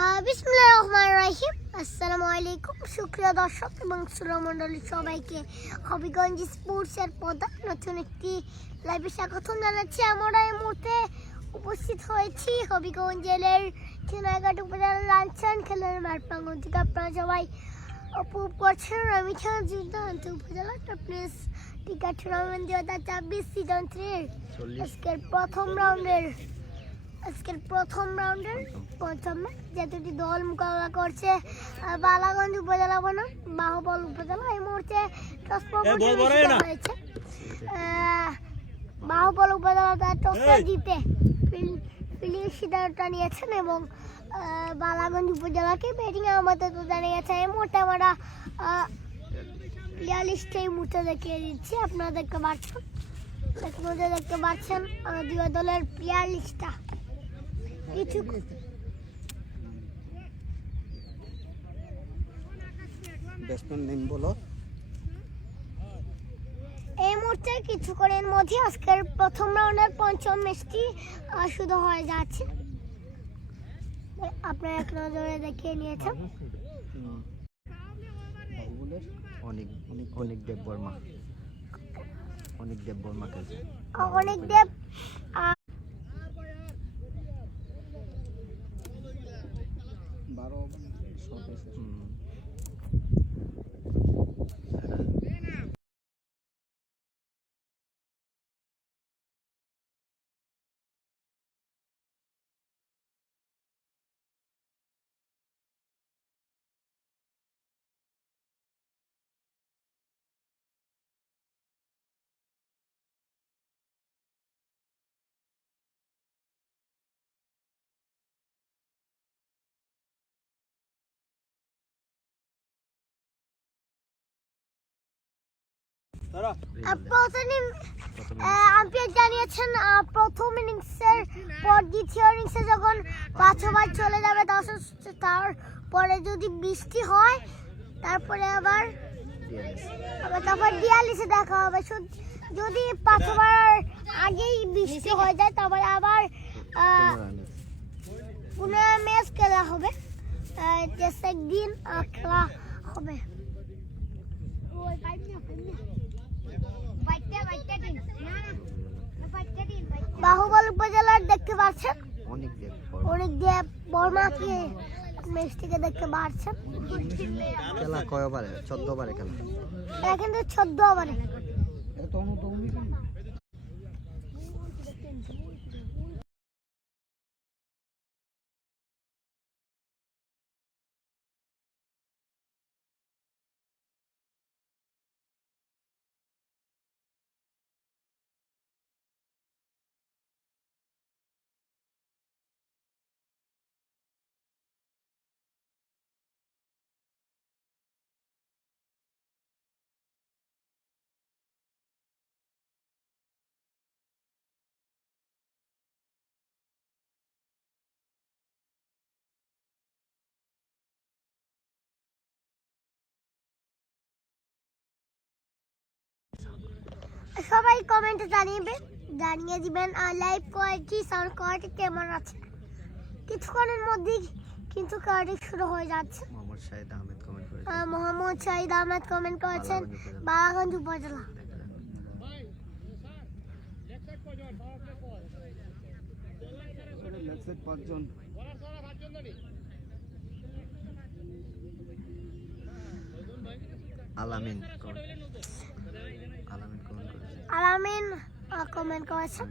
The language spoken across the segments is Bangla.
বিসমিল্লাহিররহমানিররহিম। আসসালামু আলাইকুম সুপ্রিয় দর্শক এবং শ্রোতামণ্ডলী সবাইকে হবিগঞ্জ স্পোর্টসের পর্দায় নতুন একটি লাইভে স্বাগতম জানাচ্ছি। আমরা এই মুহূর্তে উপস্থিত হয়েছি হবিগঞ্জ জেলার চুনারঘাট উপজেলার লালচান খেলার মাঠ প্রাঙ্গণ থেকে। আপনারা সবাই উপভোগ করছেন আমি সিদ্ধান্ত উপজেলা টপনেস টিকা টুর্নামেন্ট 2024 সিজন 3 আজকের প্রথম রাউন্ডের পঞ্চম ম্যাচ যে দুটি দল মোকাবেলা করছে বালাগঞ্জ উপজেলা বনাম বাহুবল উপজেলা। এই মুহূর্তে হয়েছে বাহুবল উপজেলা তার টসটা জিতে ফিল্ডিং সিদ্ধান্তটা নিয়েছেন এবং বালাগঞ্জ উপজেলাকে ব্যাটিং আমাদের তো জানিয়েছে। এই মুহূর্তে আমরা প্লেয়ার লিস্টে এই মুহূর্তে দেখিয়ে দিচ্ছি। আপনারা দেখতে পাচ্ছেন দুই দলের প্লেয়ার লিস্টটা। এই মুহূর্তে কিছুক্ষণের মধ্যে আজকের প্রথম রাউন্ডের পঞ্চম ম্যাচটি শুরু হয়ে যাচ্ছে। আপনারা এক নজরে দেখিয়ে নিয়েছেন অনেক দেব বর্মা খেলছে। অনেক দেব আম্পায়ার জানিয়েছেন প্রথম ইনিংসের পর দ্বিতীয় ইনিংসে যখন 5 ওভার চলে যাবে তারপরে যদি বৃষ্টি হয় তারপরে আবার 42-এ দেখা হবে। যদি 5 ওভার আগেই বৃষ্টি হয়ে যায় তারপরে আবার 15 ম্যাচ খেলা হবে, একদিন খেলা হবে। বাহুবল উপজেলার দেখতে পাচ্ছেন অনেক দেব বর্মাকে ম্যাচ থেকে দেখতে পাচ্ছেন। খেলা কয় ওভারে? 14 ওভারে খেলা। এখন তো 14 ওভারে। সবাই কমেন্টে জানিয়ে দিবেন লাইভ কোয়ালিটি সাউন্ড কোয়ালিটি কেমন আছে। কিছুক্ষণের মধ্যেই কিন্তু কোয়ালিটি শুরু হয়ে যাচ্ছে। মোহাম্মদ শাহিদ আহমেদ কমেন্ট করেছেন বালাগঞ্জ উপজেলা। আলামিন কমেন্ট করেছেন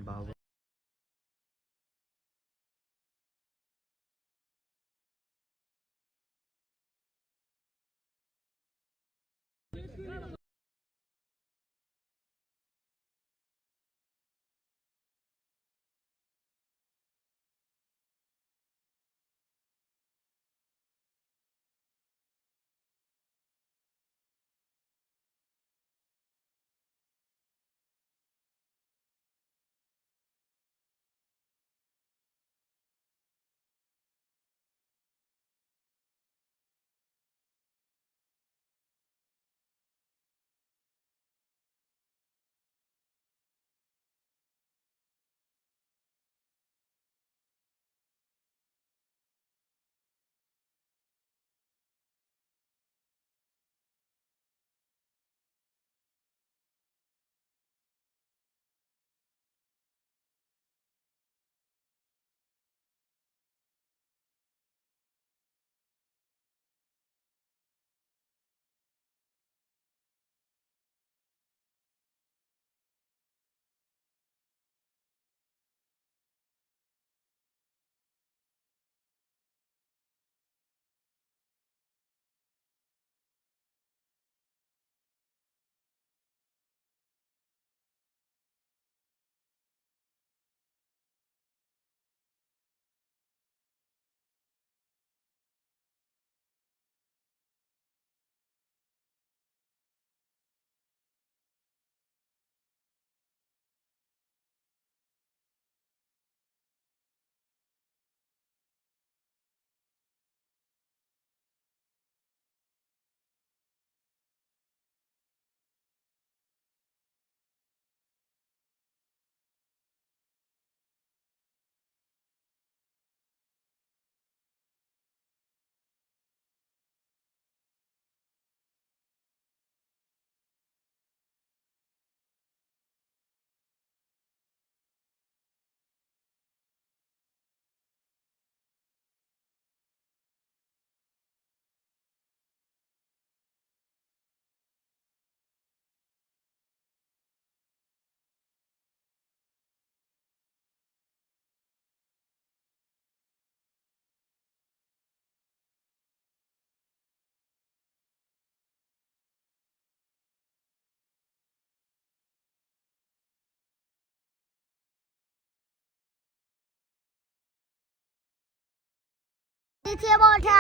দ্বিতীয় বলটা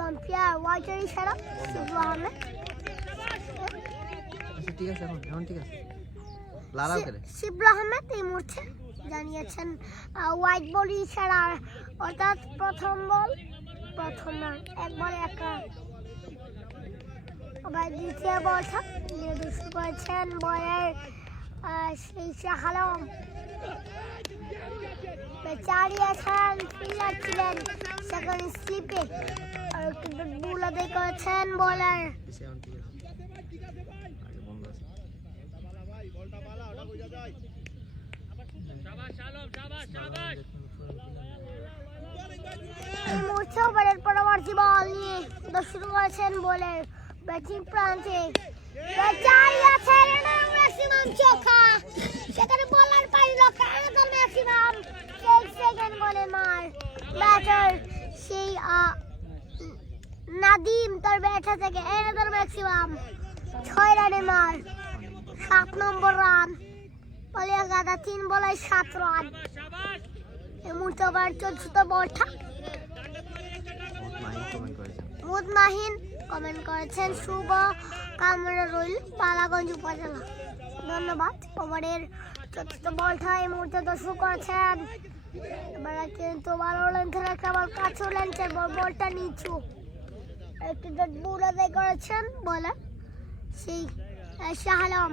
গাম্পিয়ার ওয়াইটার ইশারা শিবলু আহমেদ। আচ্ছা ঠিক আছে, এখন ঠিক আছে। লালাও করে শিবলু আহমেদ এই মুহূর্তে জানিয়েছেন হোয়াইট বল ইশারা, অর্থাৎ প্রথম বল প্রথম রান, এক বলে এক রান। আবার দ্বিতীয় বলটা দুষ্টু করেছেন বলের সেই শাহ আলম, চারিয়েছেন ফিল্ডার ছিলেন সেখানে স্লিপে, আর কিন্তু বুল আদায় করেছেন বলার। এখন ঠিক আছে, আগে বন্ধ আছে। এই মুহূর্তে ওভারের পরবর্তী বল নিয়ে শুরু করেছেন বলের ব্যাটিং প্রান্তে চারিয়েছেন ম্যাক্সিমাম চোখা, সেখানে বলার পারি রক্ষা ম্যাক্সিমাম সেকেন্ড বলে মার। ব্যাটার সেই নাদিম তার ব্যাটা থেকে এনাদার ম্যাক্সিমাম 6 রানে মার, 7 নম্বর রান। বলিয়া গাদা 3 বলে 7 রান। এই মুহূর্তে আবার চতুর্থ বলটা মুদমাহিন কমেন্ট করেছেন শুভ কামনা রইল বালাগঞ্জ উপজেলা। ধন্যবাদ। ওভারের চতুর্থ বলটা এই মুহূর্তে দর্শক করেছেন, এবারে কিন্তু ভালো লেন্থের একটা বল, কাছে লেন্থের বলটা নিচু, একটি ডট বল আদায় করেছেন বলার সেই শাহ আলম।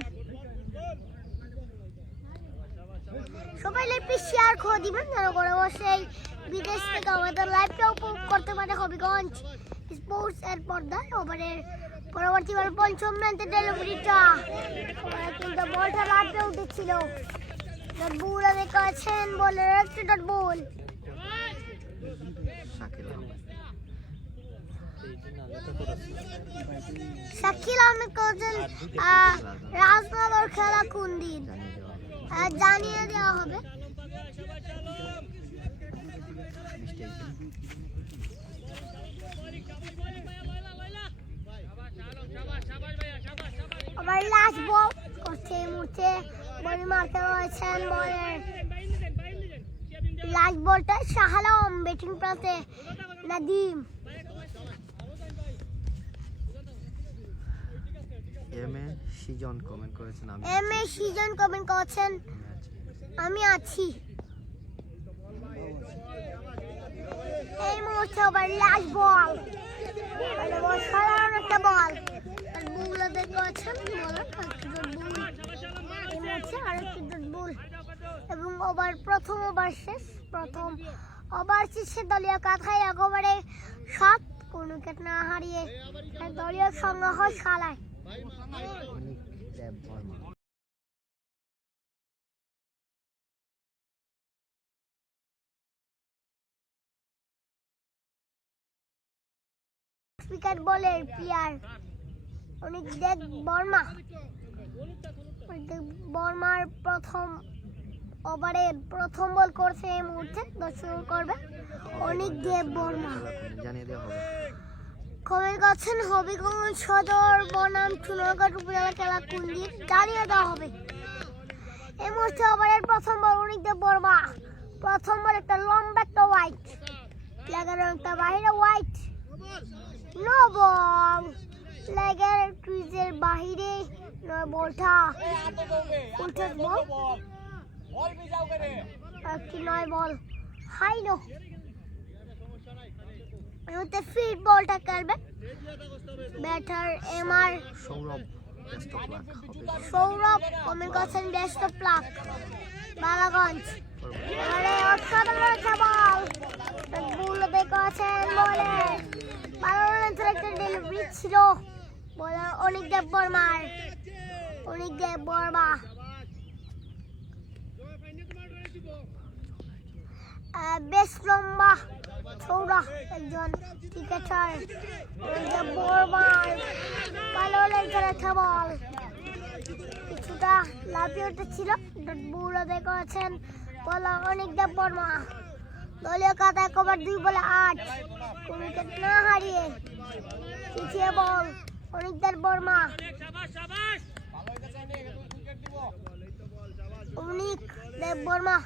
সবাই লাইভটি শেয়ার করে দিবেন যেন করে অবশ্যই বিদেশ থেকে আমাদের লাইভটা উপভোগ করতে পারে হবিগঞ্জ স্পোর্টস এর পর্দায়। ওভারের পরবর্তী বল পঞ্চম রানতে ডেলিভারিটা, কিন্তু বলটা লাইভে উঠেছিল, ডট বল আদায় করেছেন বলের একটি ডট বল। শাকিল আহমেদ করেছেন রাজনগর খেলা কোন দিন জানিয়ে দেওয়া হবে। আবার লাস্ট বল করছে এই মুহূর্তে বল মারতে রয়েছেন বলের লাস্ট বলটা শাহ আলম, ব্যাটিং প্রান্তে নাদিম। সিজন কমেন্ট করেছেন সিজন কমেন্ট করেছেন আমি আছি। এই মুহূর্তে আবার লাস্ট বল, সাধারণ একটা বল বুল আদায় করেছেন আরেকটি বুল। এবং ওভার প্রথম ওভার শেষ, প্রথম ওভার শেষে দলীয় কাঠায় এক ওভারে 7 কোনো উইকেট না হারিয়ে দলীয় সংগ্রহ হয় শালায়। উইকেট বলের প্লেয়ার অনেক দেব বর্মা, বর্মার প্রথম ওভারে প্রথম বল করছে এই মুহূর্তে দর্শক করবে অনেক দেব বর্মা। জানিয়ে দেওয়া হবে। কমেন্ট করছেন হবিগঞ্জ সদর বনাম চুনারঘাট উপজেলা খেলা কোন দিন জানিয়ে দেওয়া হবে। এই মুহূর্তে ওভারের প্রথম বল অনেক দেব বর্মা, প্রথম বল একটা লম্বা একটা হোয়াইট, লেগের একটা বাহিরে হোয়াইট, নো বল, লেগের ক্রিজের বাহিরে বলটা উঠে বল, একটি 9 বল হাই নো। এতে ফিট বলটা খেলবে ব্যাটার এমআর সৌরভ কমেন্ট করছেন বেস্ট অফ লাক বালাগঞ্জ। আরে অসাধারণ একটা বল বুল দেখেছেন বলে বালাগঞ্জ একটা ডেলিভারি ছিল বলে অনেক দেব বর্মার, অনেক দেব বর্মা। বেশ লম্বা চৌড়া একজন ক্রিকেটার বর্মার ভালো লেগেছে একটা বল, কিছুটা লাফিয়ে উঠেছিল বুল আদায় করেছেন বলা অনেক দেব বর্মা। দলীয় খাতায় কভার 2 বলে 8 কোন উইকেট না হারিয়ে তৃতীয় বল অনেক দেব বর্মা, অনেক দেব বর্মা।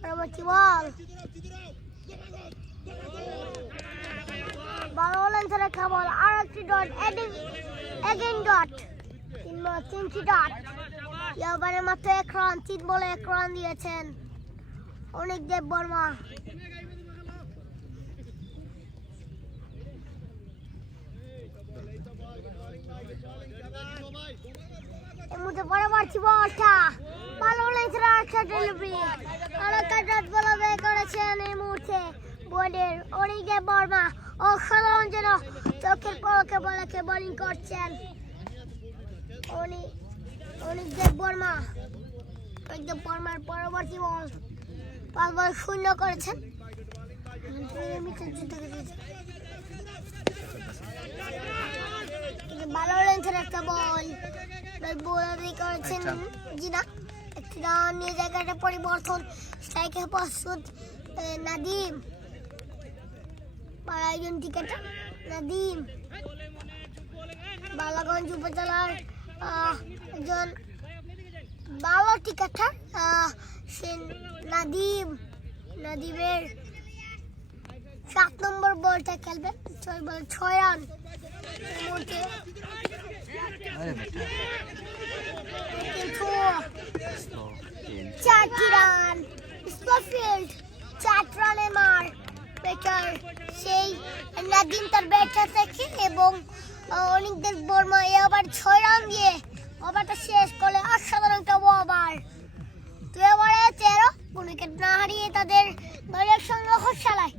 পরবর্তী বল ভালো লেন্সে রাখা বল আর একটি ডট এগেইন ডট তিনটি ডট এবারে মাত্র 1 রান 3 বলে 1 রান দিয়েছেন অনিক দেব বর্মা এই মুহূর্তে পরবর্তী বলটা ভালো লেন্সে রাখা ডেলিভারি আর একটা ডট বল বের করেছেন এই মুহূর্তে বোর্ডের অনিক দেব বর্মা অসাধারণ যেন চোখের পলকে বলকে বোলিং করছেন অনিক দেব বর্মার পরবর্তী বল 5 বল শূন্য করেছেন ভালো লেন্সের একটা বল বোলারি করেছেন জিনা একটি রান নিয়ে জায়গাটা পরিবর্তন স্ট্রাইকে প্রস্তুত নাদিম একজন টিকেটার নাদিম বালাগঞ্জ উপজেলার একজন ভালো টিকেটার সে নাদিমের 7 নম্বর বলটা খেলবেন 6 বল 6 রান কিন্তু 4টি রান স্কোরফিল্ড 4 রানের মার ব্যাটার সেই নাদিম তার ব্যাটটা থেকে এবং অনিক দেব বর্মা এবার 6 রান দিয়ে ওভারটা শেষ করলে অসাধারণ একটা ওভার 2 ওভারে 13 উইকেট না হারিয়ে তাদের দলের সংগ্রহ চালায়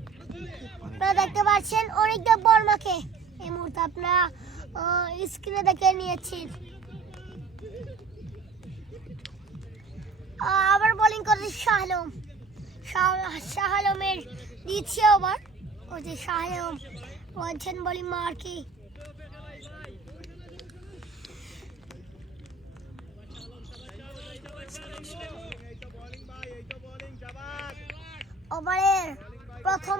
আপনারা দেখতে পাচ্ছেন অনিক দেব বর্মাকে এই মুহূর্তে আপনারা স্ক্রিনে দেখে নিয়েছেন আবার বোলিং করছে শাহ আলমের দ্বিতীয় ওভার ওতে শাহ আলম বলছেন বোলিং মার্কি ওভারের প্রথম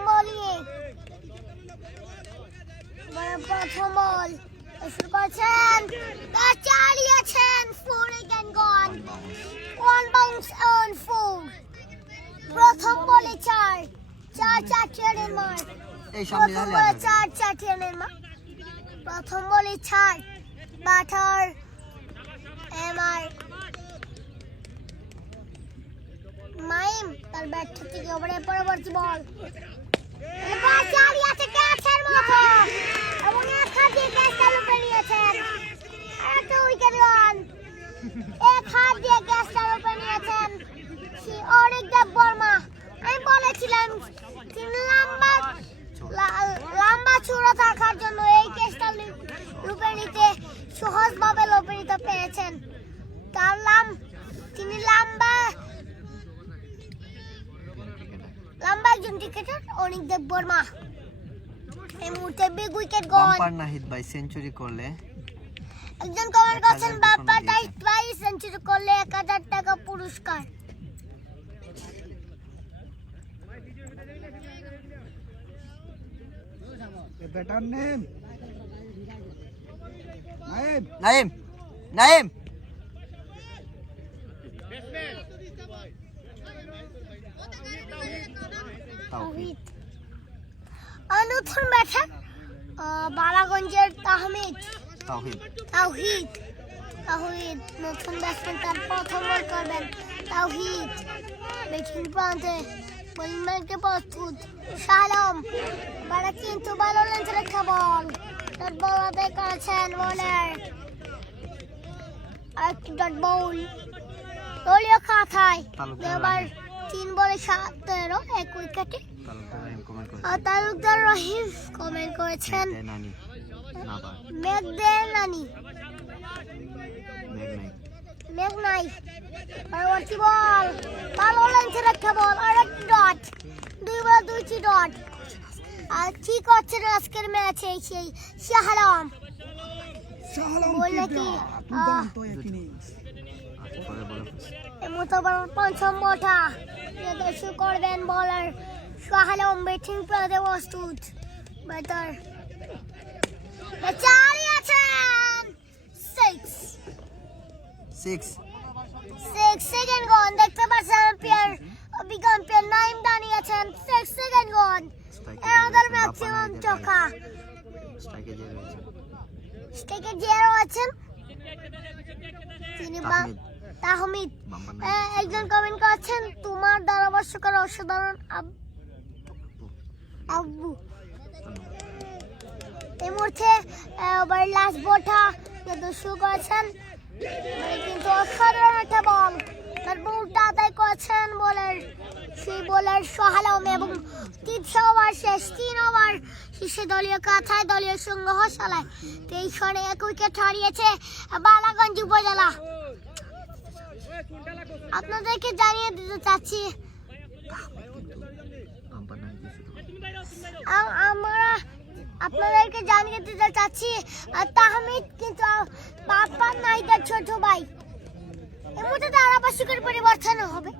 বল শুরু করছেন চালিয়েছেন 4 again gone 1 bounce on 4 প্রথম বলে 4 রানের মার প্রথম বলে 4 ব্যাটার এমআর মাইম তার ব্যাট থেকে ওভারের পরবর্তী বল এবার চালিয়েছে ক্যাচের মতো এবং এক হাত দিয়ে ক্যাচটা লুপে নিয়েছেন একটা উইকেট রান এক হাত দিয়ে ক্যাচটা লুপে নিয়েছেন অনিক দেব বর্মা আমি বলেছিলাম তিনি লম্বা চূড়া থাকার জন্য এই ক্যাচটা লুপে নিতে সহজভাবে লুপে নিতে পেরেছেন তিনি লম্বা একজন ক্রিকেটার অনিক দেব বর্মা এই মুহূর্তে বিগ উইকেট গল নাহিদ ভাই সেঞ্চুরি করলে একজন কমেন্ট করেছেন বাপ্পা নাহিদ ভাই সেঞ্চুরি করলে 1000 টাকা পুরস্কার ব্যাটার নেম নাইম তাওহীদ নতুন ব্যাটার বালাগঞ্জের তাওহীদ নতুন ব্যাটসম্যান তার প্রথম বল করবেন তাওহীদ ব্যাটিং প্রান্তে বোলিং ম্যানকে প্রস্তুত শাহ আলম বাড়া কিন্তু ভালো লেন্সে রেখা বল ডট বল আদায় করেছেন বোলার আরেকটি ডট বল দলীয় খাতায় এবার 3 বলে 17 এক উইকেটে তালুকদার রহিম কমেন্ট করেছেন মেঘ নাই পরবর্তী বল ভালো লেন্সে রাখা বল আর একটা ডট 2 বল 2টি ডট আর কি করছেন আজকের ম্যাচে সেই শাহ আলম বললে কি পঞ্চম বলটা শুরু করবেন বলার শাহ আলম ব্যাটিং প্রান্তে প্রস্তুত ব্যাটার চালিয়েছেন 6 সেকেন্ড গন দেখতে পাচ্ছেন অভিজ্ঞ আম্পায়ার নাইম দাঁড়িয়ে করেছেন 6 সেকেন্ড গন আমাদের ম্যাক্সিমাম চকা স্ট্রাইকে যে রয়েছে স্টেকে যে আছেন তিনি তাহমিদ একজন কমেন্ট করেছেন তোমার ধারাভাষ্যকার অসাধারণ আব্বু এই মুহূর্তে ওভার লাস্ট বলটা শুরু করেছেন কিন্তু অসাধারণ একটা বল তার বলটা আদায় করেছেন বলার সেই বলার সোহালম এবং 3 ওভার শেষ 3 ওভার শেষে দলীয় কাথায় দলীয় সংগ্রহ চালায় 23 রানে 1 উইকেট হারিয়েছে বালাগঞ্জ উপজেলা। আপনাদেরকে জানিয়ে দিতে চাচ্ছি আমরা আপনাদেরকে জানিয়ে দিতে চাচ্ছি তাহমিদ কিন্তু বাপ্পা নাইদের ছোট ভাই এর মধ্যে ধারাভাষ্যকের পরিবর্তন হবে।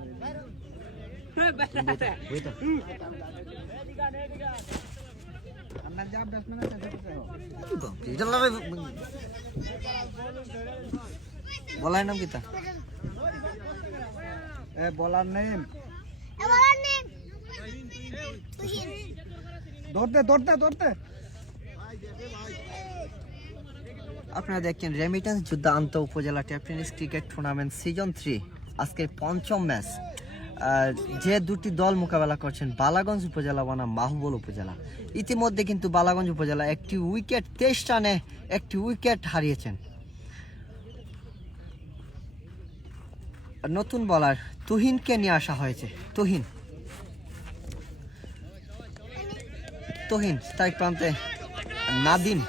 বলার নাম কি তা বলার নেম এবার নেম তুহিন ধরতে আপনারা দেখছেন রেমিটেন্স যোদ্ধা আন্ত উপজেলা টেনিস ক্রিকেট টুর্নামেন্ট সিজন 3 আজকের পঞ্চম ম্যাচ। যে দুটি দল মোকাবেলা করছেন বালাগঞ্জ উপজেলা বনাম মাহবুল উপজেলা। ইতিমধ্যে কিন্তু বালাগঞ্জ উপজেলা একটি উইকেট 23 রানে একটি উইকেট হারিয়েছেন। নতুন বলার তুহিনকে নিয়ে আসা হয়েছে। তুহিন স্ট্রাইক প্রান্তে নাদিম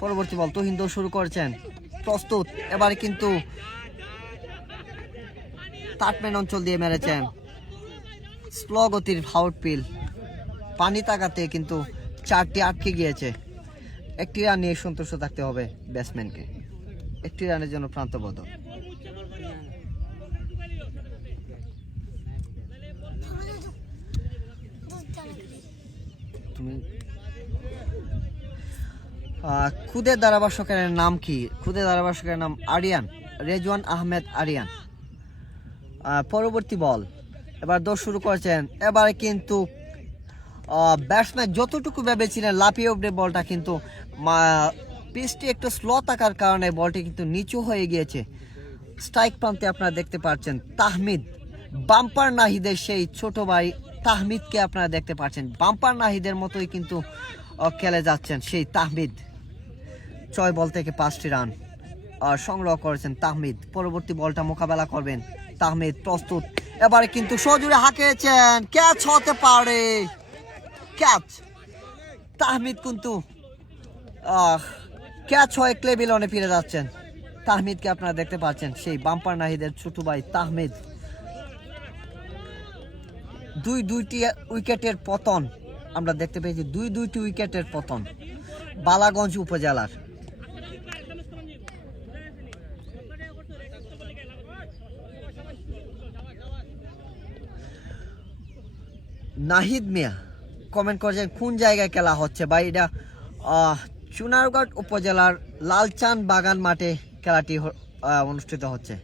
পরবর্তী বল তুহিন দৌড় শুরু করেছেন প্রস্তুত এবারে কিন্তু তাটম্যান অঞ্চল দিয়ে মেরেছেন স্লো গতির ফাউট পিল পানি তাকাতে কিন্তু 4টি আটকে গিয়েছে। একটি রান নিয়ে সন্তুষ্ট থাকতে হবে ব্যাটসম্যানকে, একটি রানের জন্য প্রান্তবদ্ধ। তুমি খুদে ধারাভাষ্যকের নাম কি? খুদে ধারাভাষ্যকের নাম আরিয়ান, রেজওয়ান আহমেদ আরিয়ান। পরবর্তী বল এবার দৌড় শুরু করেছেন। এবারে কিন্তু ব্যাটসম্যান যতটুকু ভেবেছিলেন লাফিয়ে উঠবে বলটা কিন্তু পিচটি একটু স্লো থাকার কারণে বলটি কিন্তু নিচু হয়ে গিয়েছে। স্ট্রাইক প্রান্তে আপনারা দেখতে পাচ্ছেন তাহমিদ, বাম্পার নাহিদের সেই ছোট ভাই তাহমিদকে আপনারা দেখতে পাচ্ছেন। বাম্পার নাহিদের মতোই কিন্তু খেলে যাচ্ছেন সেই তাহমিদ। 6 বল থেকে 5টি রান সংগ্রহ করেছেন তাহমিদ। পরবর্তী বলটা মোকাবেলা করবেন তাহমিদ প্রস্তুত এবারে কিন্তু সজোরে হাঁকিয়েছেন, ক্যাচ হতে পারে, ক্যাচ। তাহমিদ কিন্তু ক্যাচ হয়ে ক্লেবিলনে ফিরে যাচ্ছেন। তাহমিদকে আপনারা দেখতে পাচ্ছেন সেই বাম্পার নাহিদের ছোট ভাই তাহমিদ। দুইটি উইকেটের পতন আমরা দেখতে পেয়েছি, দুইটি উইকেটের পতন বালাগঞ্জ উপজেলার। নাহিদ মিয়া কমেন্ট করেছেন কোন জায়গায় খেলা হচ্ছে ভাই? এটা চুনারগড় উপজেলার লালচান বাগান মাঠে খেলাটি অনুষ্ঠিত হচ্ছে।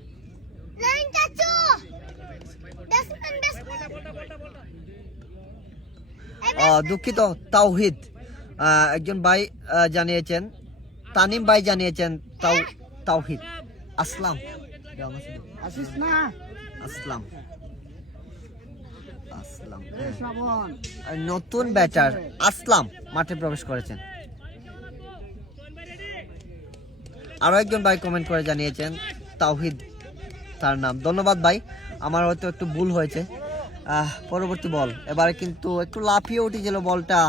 দুঃখিত তাওহিদ একজন ভাই জানিয়েছেন, তানিম ভাই জানিয়েছেন তাওহিদ আসলাম আসলাম নতুন ব্যাটার আসলাম মাঠে প্রবেশ করেছেন। আরো একজন ভাই কমেন্ট করে জানিয়েছেন তাওহিদ তার নাম। ধন্যবাদ ভাই, আমার হয়তো একটু ভুল হয়েছে। পরবর্তী বল এবারে কিন্তু একটু লাফিয়ে উঠেছিল, বলটা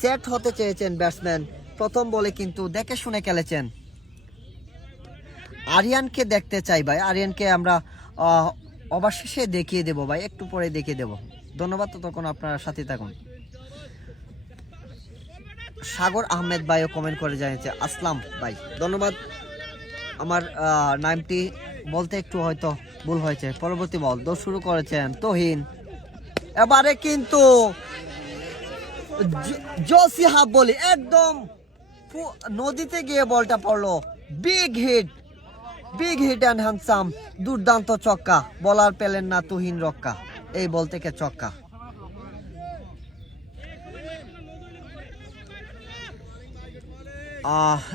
সেট হতে চেয়েছেন ব্যাটসম্যান। প্রথম বলে কিন্তু দেখে শুনে খেলেছেন। আরিয়ানকে দেখতে চাই ভাই, আরিয়ানকে আমরা অবশেষে দেখিয়ে দেব ভাই, একটু পরে দেখিয়ে দেব। ধন্যবাদ, ততক্ষণ আপনারা সাথে থাকুন। সাগর আহমেদ ভাইও কমেন্ট করে জানিয়েছে আসলাম ভাই, ধন্যবাদ। আমার নামটি বলতে একটু হয়তো ভুল হয়েছে। পরবর্তী বল দৌড় শুরু করেছেন তুহিন। এবারে কিন্তু জসি হাফ বলি একদম নদীতে গিয়ে বলটা পড়লো। বিগ হিট অ্যান্ড হ্যান্ডসাম, দুর্দান্ত ছক্কা। বলার পেলেন না তুহিন রক্ষা, এই বল থেকে ছক্কা।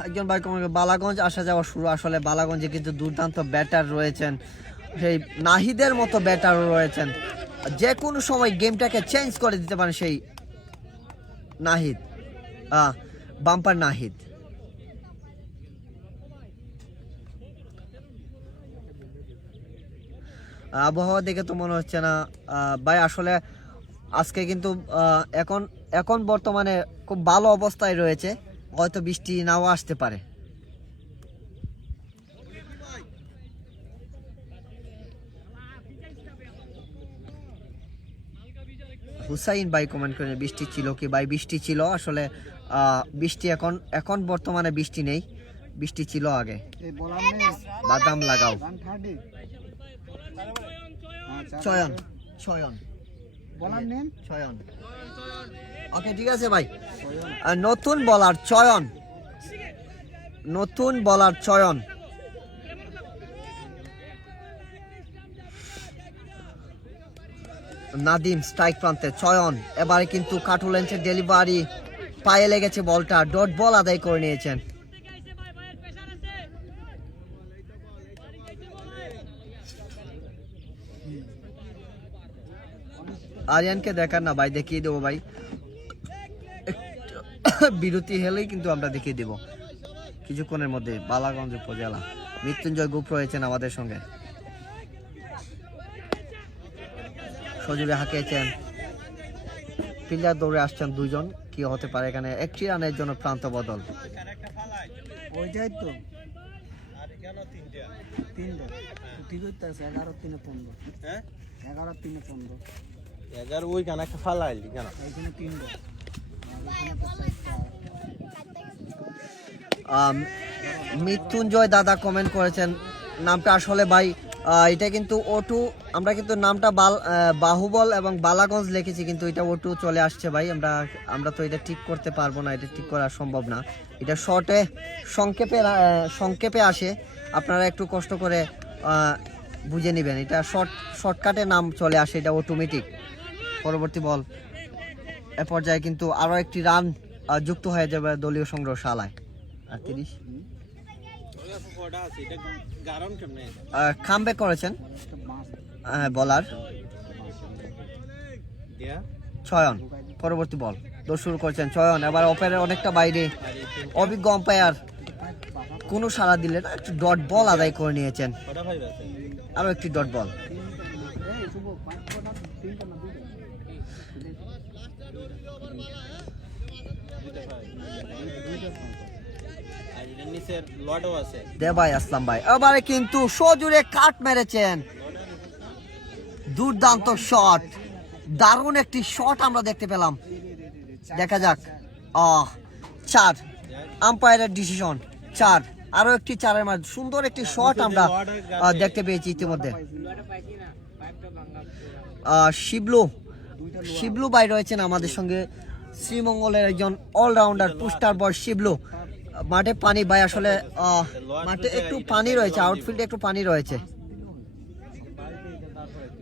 একজন ভাই কমেন্ট বালাগঞ্জ আসা যাওয়া শুরু। আসলে বালাগঞ্জে কিন্তু দুর্দান্ত ব্যাটার রয়েছেন, সেই নাহিদের মতো ব্যাটারও রয়েছেন, যে কোনো সময় গেমটাকে চেঞ্জ করে দিতে পারেন সেই নাহিদ, বাম্পার নাহিদ। আবহাওয়া দেখে তো মনে হচ্ছে না ভাই, আসলে আজকে কিন্তু এখন এখন বর্তমানে খুব ভালো অবস্থায় রয়েছে, হয়তো বৃষ্টি নাও আসতে পারে। হুসাইন ভাই কমেন্ট করেন বৃষ্টি ছিল কি? ভাই বৃষ্টি ছিল আসলে, বৃষ্টি এখন এখন বর্তমানে বৃষ্টি নেই, বৃষ্টি ছিল আগে। এই বলার নেম বাদাম লাগাও। 130 চয়ন চয়ন বলার নেম চয়ন। ওকে ঠিক আছে ভাই। নতুন বলার চয়ন, নতুন বলার চয়ন। নাদিম স্ট্রাইক প্রান্তে চয়ন, এবারে কিন্তু কাটুলেন্সের ডেলিভারি, পায়ে লেগেছে বলটা, ডট বল আদায় করে নিয়েছেন। আরিয়ানকে দেখান না ভাই, দেখিয়ে দেবো ভাই, বিরতি হলেই কিন্তু আমরা দেখিয়ে দেব কিছুক্ষণের মধ্যে। বালাগঞ্জ উপজেলা মৃত্যুঞ্জয় গ্রুপ রয়েছেন আমাদের সঙ্গে, সজুরে হাঁকিয়েছেন, ফিল্ডার দৌড়ে আসছেন দুইজন, কি হতে পারে এখানে? একটি রানের জন্য প্রান্ত বদল। ওইটাই তো তিনটা ঠিক হইতেছে 11-3-15। হ্যাঁ 11-3-15 11 ওই কেন একটা ফালাইলি কেন? এইখানে তিনটা মৃত্যুঞ্জয় দাদা কমেন্ট করেছেন নামটা আসলে ভাই, এটা কিন্তু O2, আমরা কিন্তু নামটা বাহুবল এবং বালাগঞ্জ লিখেছি, কিন্তু এটা O2 চলে আসছে ভাই। আমরা তো এটা ঠিক করতে পারবো না, এটা ঠিক করা সম্ভব না, এটা শর্টে সংক্ষেপে আসে, আপনারা একটু কষ্ট করে বুঝে নেবেন, এটা শর্টকাটে নাম চলে আসে, এটা অটোমেটিক। পরবর্তী বল, এ পর্যায়ে কিন্তু আরও একটি রান যুক্ত হয়ে যাবে দলীয় সংগ্রহ শালায়। 38 কামব্যাক করেছেন বলার চয়ন। পরবর্তী বল দৌড় শুরু করেছেন চয়ন, এবার অপারের অনেকটা বাইরে, অভিজ্ঞ আম্পায়ার কোনো সাড়া দিলেন, একটু ডট বল আদায় করে নিয়েছেন, আরো একটি ডট বল। দেবাই আসলাম ভাই এবারে কিন্তু সজুরে কাট মেরেছেন, দুর্দান্ত শট, দারুণ একটি শট আমরা দেখতে পেলাম। দেখা যাক, 4 আম্পায়ারের ডিসিশন, 4, আরো একটি 4-এর মাঝে সুন্দর একটি শট আমরা দেখতে পেয়েছি ইতিমধ্যে। শিবলু ভাই রয়েছেন আমাদের সঙ্গে, শ্রীমঙ্গলের একজন অলরাউন্ডার পুস্টার বয় শিবলু। মাঠে পানি ভাই, আসলে মাঠে একটু পানি রয়েছে, আউটফিল্ডে একটু পানি রয়েছে।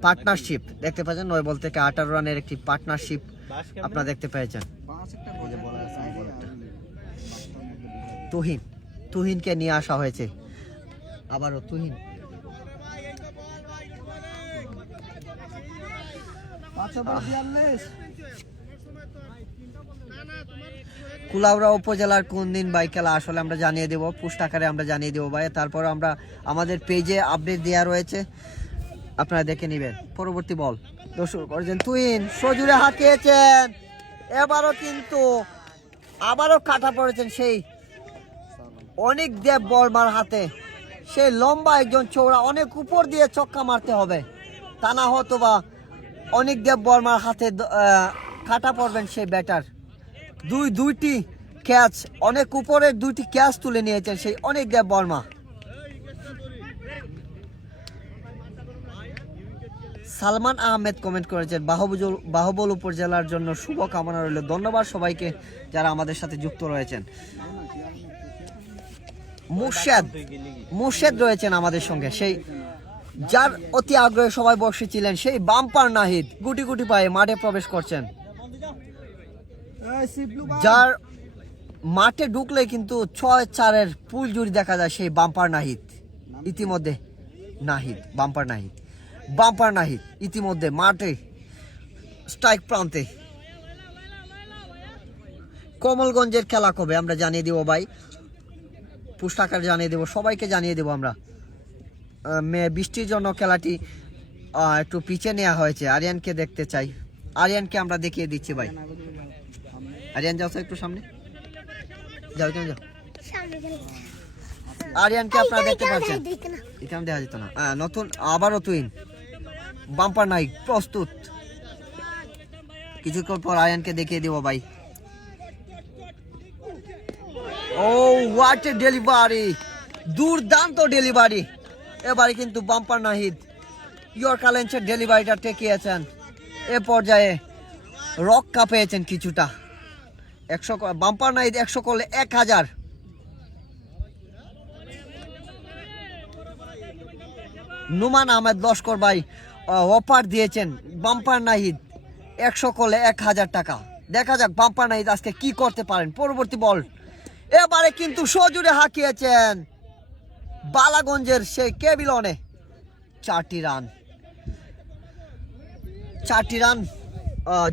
পার্টনারশিপ দেখতে পাচ্ছেন, 9 বল থেকে 18 রানের একটি পার্টনারশিপ আপনারা দেখতে পেয়েছেন। তুহিনকে নিয়ে আসা হয়েছে, আবারও তুহিন। কুলাউড়া উপজেলার কোন দিন ভাই খেলা আসলে আমরা জানিয়ে দেবো, পোস্ট আকারে আমরা জানিয়ে দেবো ভাই। তারপর আমরা আমাদের পেজে আপডেট দেওয়া রয়েছে, আপনারা দেখে নেবেন। পরবর্তী বল দর্শক করেছেন তুহিন, সজুরে হাঁকিয়েছেন, এবারও কিন্তু আবারও কাটা পড়েছেন সেই অনেক দেব বর্মার হাতে, সেই লম্বা একজন চৌড়া, অনেক উপর দিয়ে ছক্কা মারতে হবে, তা না হতো বা অনেক দেব বর্মার হাতে কাটা পড়বেন সেই ব্যাটার। দুইটি ক্যাচ, অনেক উপরের 2টি ক্যাচ তুলে নিয়েছেন সেই অনেক দেব বর্মা। সালমান আহমেদ কমেন্ট করেছেন বাহুবল উপজেলার জন্য শুভ কামনা রইল। ধন্যবাদ সবাইকে যারা আমাদের সাথে যুক্ত রয়েছেন। মুর্শেদ রয়েছেন আমাদের সঙ্গে, সেই যার অতি আগ্রহে সবাই বসেছিলেন, সেই বাম্পার নাহিদ গুটি গুটি পায়ে মাঠে প্রবেশ করছেন, যার মাঠে ঢুকলে কিন্তু 6-4-এর পুল জুড়ি দেখা যায় সেই বাম্পার নাহিদ। ইতিমধ্যে বাম্পার নাহিদ ইতিমধ্যে মাঠে স্ট্রাইক প্রান্তে। কমলগঞ্জের খেলা কবে আমরা জানিয়ে দেব ভাই, পুস্তাকার জানিয়ে দেব, সবাইকে জানিয়ে দেব আমরা। বৃষ্টির জন্য খেলাটি একটু পিছিয়ে নেওয়া হয়েছে। আরিয়ানকে দেখতে চাই, আরিয়ানকে আমরা দেখিয়ে দিচ্ছি ভাই। আরিয়ান যাও তো একটু সামনে, যাও কেন যাও। আরিয়ানকে আপনারা দেখতে পাচ্ছেন, এখানে দেখা যেত না। নতুন আবারও তুইন বাম্পার নাহিদ প্রস্তুত। কিছুক্ষণ পর আরিয়ানকে দেখিয়ে দেব ভাই। ও হোয়াট এ ডেলিভারি, দুর্দান্ত ডেলিভারি। এবারে কিন্তু বাম্পার নাহিদ ইয়র্কার লেন্সের ডেলিভারিটা ঠেকিয়েছেন। এ পর্যায়ে রক্ষা পেয়েছেন কিছুটা। 100 বাম্পার নাহিদ 100 করলে 1000। নুমান আহমেদ লস্কর ভাই অফার দিয়েছেন বাম্পার নাহিদ 100 করলে 1000 টাকা। দেখা যাক বাম্পার নাহিদ আজকে কি করতে পারেন। পরবর্তী বল এবারে কিন্তু সজোরে হাঁকিয়েছেন বালাগঞ্জের সেই কেবিলনে। 4টি রান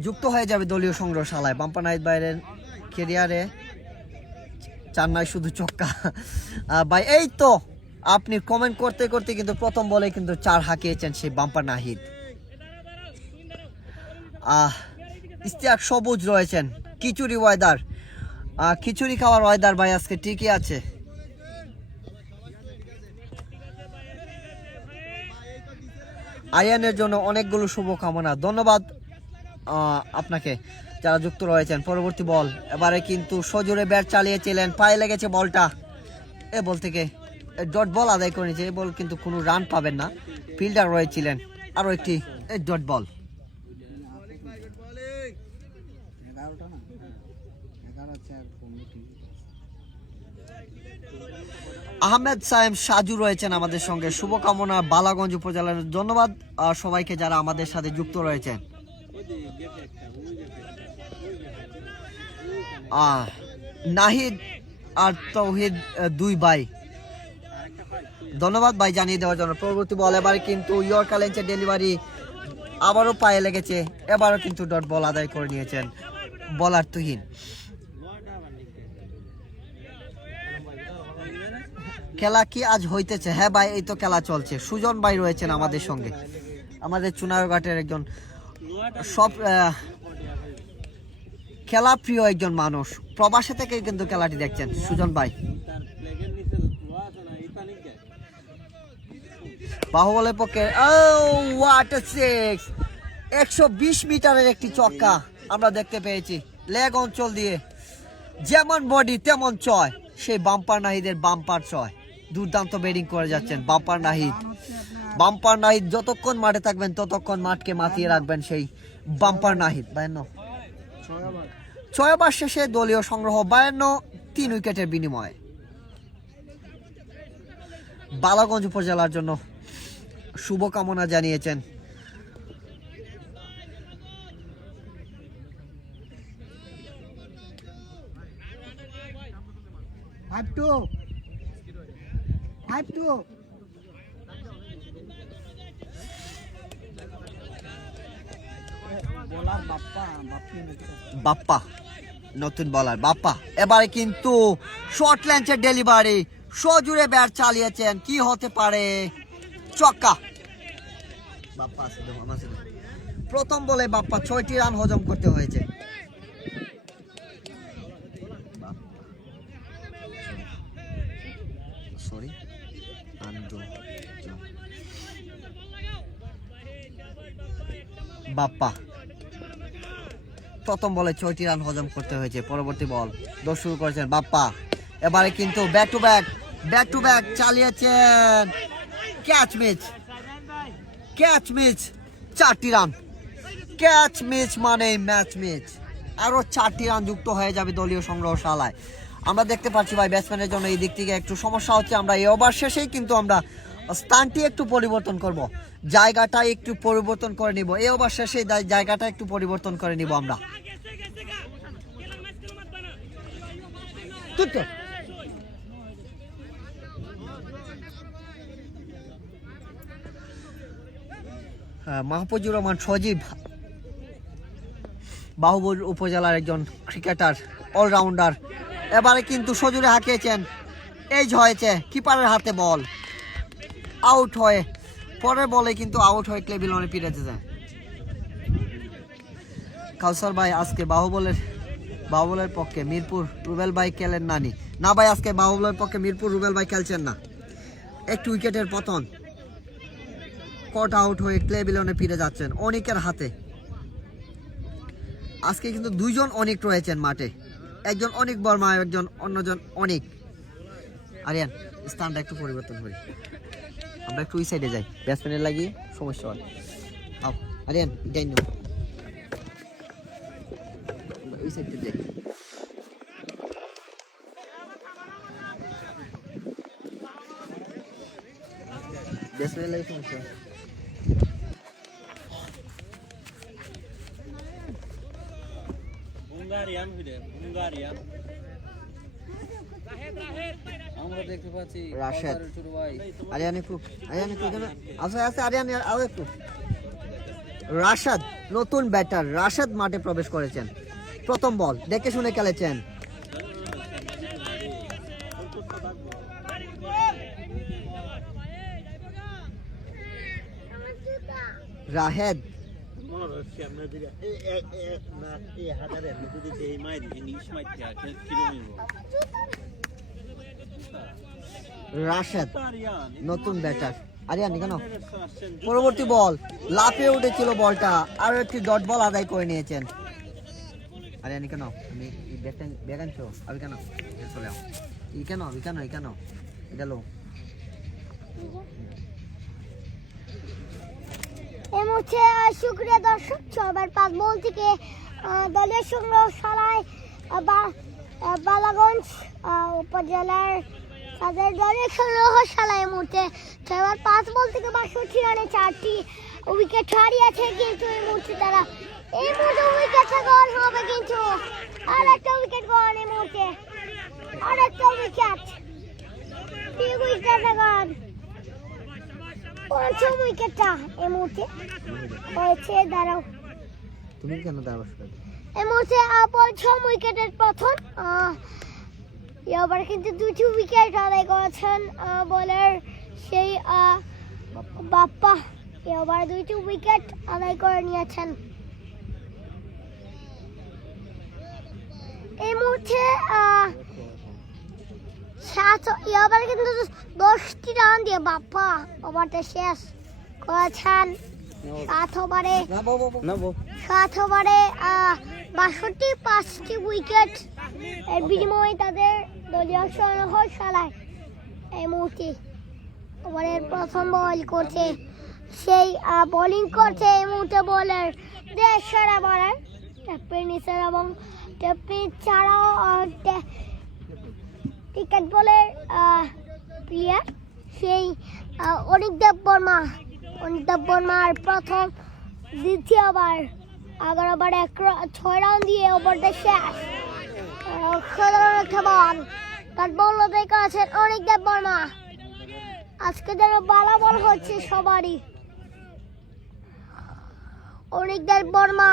যুক্ত হয়ে যাবে দলীয় সংগ্রহশালায়। বাম্পার নাহিদ বাইরের ক্যারিয়ারে 4 নয় শুধু ছক্কা। ভাই এই তো আপনি কমেন্ট করতে করতে কিন্তু প্রথম বলে কিন্তু 4 হাঁকিয়েছেন সেই বাম্পার নাহিদ। ইশতিয়াক সবুজ রয়েছেন, খিচুড়ি ওয়েদার, খিচুড়ি খাওয়ার ওয়েদার ভাই আজকে ঠিকই আছে। আরিয়ানের জন্য অনেকগুলো শুভকামনা, ধন্যবাদ আপনাকে যারা যুক্ত রয়েছেন। পরবর্তী বল এবারে কিন্তু সজোরে ব্যাট চালিয়েছিলেন, পায়ে লেগেছে বলটা। এ বল থেকে ডট বল আদায় করে নিয়েছে। এ বল কিন্তু কোনো রান পাবেন না, ফিল্ডার রয়েছিলেন। আরও একটি ডট বল। আহমেদ সাহেব সাজু রয়েছেন আমাদের সঙ্গে, শুভকামনা বালাগঞ্জ উপজেলার। ধন্যবাদ সবাইকে যারা আমাদের সাথে যুক্ত রয়েছেন। নাহিদ আর তৌহিদ 2 ভাই, ধন্যবাদ ভাই জানিয়ে দেওয়ার জন্য। পরবর্তী বল এবারে কিন্তু ইয়র্কার লেন্সের ডেলিভারি আবারও পায়ে লেগেছে। এবারও কিন্তু ডট বল আদায় করে নিয়েছেন বলার তুহিন। খেলা কি আজ হইতেছে? হ্যাঁ ভাই, এই তো খেলা চলছে। সুজন ভাই রয়েছেন আমাদের সঙ্গে, আমাদের চুনারঘাটের একজন সব খেলা প্রিয় একজন মানুষ। প্রবাসে থেকে কিন্তু খেলাটি দেখছেন সুজন ভাই। বাহুবলের পক্ষে 120 মিটারের একটি ছক্কা আমরা দেখতে পেয়েছি। লেগ অঞ্চল দিয়ে যেমন বডি তেমন চয়, সেই বাম্পার নাহিদের বাম্পার চয়। দুর্দান্ত ব্যাটিং করে যাচ্ছেন বাম্পার নাহিদ। যতক্ষণ মাঠে থাকবেন ততক্ষণ মাঠকে মাতিয়ে রাখবেন সেই বাম্পার নাহিদ। 6 ওভার শেষে দলীয় সংগ্রহ 52, 3 উইকেটের বিনিময়ে। বালাগঞ্জ উপজেলার জন্য শুভকামনা জানিয়েছেন। বাপ্পা নতুন বলার বাপ্পা। এবারে কিন্তু শর্ট লেন্সের ডেলিভারি, সজোরে ব্যাট চালিয়েছেন। কি হতে পারে? ছক্কা। বাপ্পা প্রথম বলে বাপ্পা 6টি রান হজম করতে হয়েছে। বাপ্পা প্রথম বলে 6টি রান হজম করতে হয়েছে। পরবর্তী বল দৌড় শুরু করেছেন বাপ্পা। এবারে কিন্তু ব্যাক টু ব্যাক চালিয়েছেন। ক্যাচ মিচ 4টি রান। ক্যাচ মিচ মানে ম্যাচ মিচ। আরো 4টি রান যুক্ত হয়ে যাবে দলীয় সংগ্রহশালায়। আমরা দেখতে পাচ্ছি ভাই ব্যাটসম্যানের জন্য এই দিক থেকে একটু সমস্যা হচ্ছে। আমরা এই ওভার শেষেই কিন্তু আমরা স্থানটি একটু পরিবর্তন করব, জায়গাটা একটু পরিবর্তন করে নিব। এই ওভার শেষে জায়গাটা একটু পরিবর্তন করে নিব আমরা। তুতো মাহফুজুর রহমান সজীব বাহুবল উপজেলার একজন ক্রিকেটার, অলরাউন্ডার। এবারে কিন্তু সজোরে হাঁকিয়েছেন, এই হয়েছে কিপারের হাতে বল, আউট হয়ে পরের বলে কিন্তু আউট হয়ে ক্লেবিলনে ফিরেছে যায়। কাউসার ভাই আজকে বাহুবলের পক্ষে মিরপুর রুবেল ভাই খেলেন নানি না ভাই, আজকে বাহুবলের পক্ষে মিরপুর রুবেল ভাই খেলছেন না, একটু উইকেটের পতন, কট আউট হয়ে ক্লেবিলনে ফিরে যাচ্ছেন অনিকের হাতে। আজকে কিন্তু দুইজন অনিক রয়েছেন মাঠে, একজন অনিক বর্মা, একজন অন্যজন অনিক। আরিয়ান স্থানটা একটু পরিবর্তন করি, আমরা একটু ওই সাইডে যাই, ব্যাটসম্যানের লাগিয়ে সমস্যা হয়। আরিয়ান যাই না, ওই সাইডে যাই। ব্যাটসম্যানের লাগিয়ে সমস্যা হয়। আমরা দেখতে পাচ্ছি রাশেদ ছোট ভাই আরিয়ান একটু এখানে আছে আরিয়ান আরো একটু। রাশেদ নতুন ব্যাটার, রাশেদ মাঠে প্রবেশ করেছেন, প্রথম বল দেখে শুনে খেলেছেন। রাহেদ রাশেদ নতুন ব্যাটার। আরিয়ান কেন পরবর্তী বল লাফিয়ে উঠেছিল বলটা, আরো একটি ডট বল আদায় করে নিয়েছেন। আরিয়ান কেন আমি বেগানছো আমি কেন চলে আও ই কেন এটা লো। এই মুহূর্তে সুক্রিয়া দর্শক, 6/5 বল থেকে দলীয় সংগ্রহশালায় বালাগঞ্জ উপজেলার তাদের দলীয় সংগ্রহশালায় এই মুহূর্তে 6/5 বল থেকে 62 রানে 4টি উইকেট হারিয়েছে। কিন্তু এই মুহূর্তে উইকেট গল হবে, কিন্তু আর একটা উইকেট গল এই মুহূর্তে, আর একটা উইকেট, 3 উইকেট গল, পঞ্চম উইকেটটা এই মুহূর্তে হয়েছে। দাঁড়াও তুমি কেন দাঁড়াস? এই মুহূর্তে পঞ্চম উইকেটের প্রথম এবার কিন্তু 2টি উইকেট আদায় করেছেন বোলার সেই বাপ্পা, এবার 2টি উইকেট আদায় করে নিয়েছেন। এই মুহূর্তে এবার কিন্তু 10টি রান দিয়ে বাপ্পা ওভারটা শেষ করেছেন। 7 ওভারে 5টি উইকেট এর বিনিময়ে তাদের দলীয় সংগ্রহশালায় এই মুহূর্তে ওভারের প্রথম বল করছে, সেই বোলিং করছে এই মুহূর্তে বোলার দেশসেরা বোলার টেপনিসের এবং টেপনিস ছাড়াও ক্রিকেট বলের প্লেয়ার সেই অনিক দেব বর্মার প্রথম দ্বিতীয় ওভার 11 ওভারে 6 রান দিয়ে ওভারটা শেষ। সাধারণ একটা বল, তার বল আদায় করেছেন অনিক দেব বর্মা। আজকে যেন বালা বল হচ্ছে সবারই। অনিক দেব বর্মা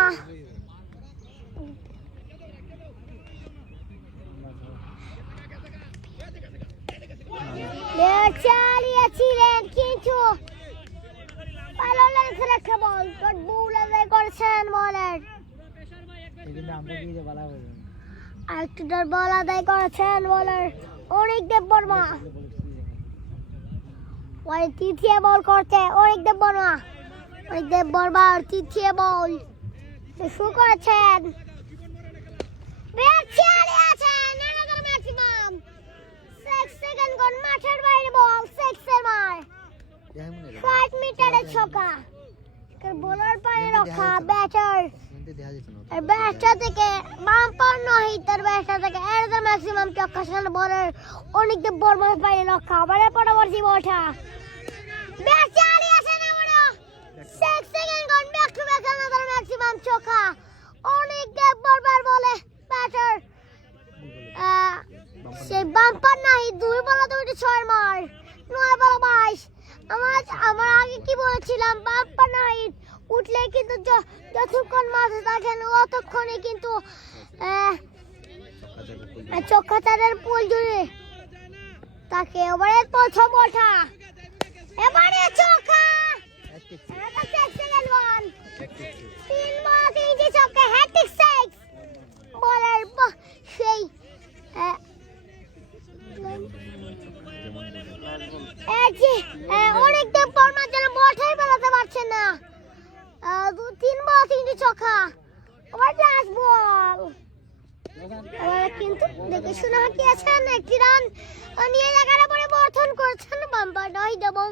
চালিয়েছিলেন, কিন্তু ভালো লাগছে একটা বল, বাট বল আদায় করেছেন বোলার। আরেকটা বল আদায় করেছেন বোলার অনিক দেব বর্মা। তৃতীয় বল করছে অনিক দেব বর্মা, তৃতীয় বল শুরু করেছেন। ম্যাক্সিমাম 6 সেকেন্ড কোন মাঠের বাইরে বল, 6 মার 60 মিটারের ছক্কা। বোলার পায়ে রক্ষা, ব্যাটার থেকে বাম্পার নয়, তার ব্যাটার থেকে ম্যাক্সিমাম ছক্কা, সেখানে বোলার অনিক দেব বর্মার পায়ে রক্ষা। আবারে পরবর্তী বলটা ব্যাট চালিয়েছেন, 6 সেকেন্ড কোন back to back another maximum ছক্কা অনিক দেব বর্মার বলে ব্যাটার উঠলে কিন্তু যতক্ষণ মাঠে থাকেন অতক্ষণে কিন্তু চক্কাচারের পোল জুড়ে তাকে ওভারের প্রথম ওঠা এবারে চক্কা তিন বল তিনটি চক্কা হ্যাট্রিক সিক্স বলার সেই অনেক দেব বর্মার যেন বলটাই বেরোতে পারছে না তিন বল তিনটি চক্কা আবার লাস্ট বল কিন্তু দেখে শুনে হাঁকিয়েছেন একটি রান নিয়ে 11 পরিবর্তন করেছেন বাম্পার নাহিদ এবং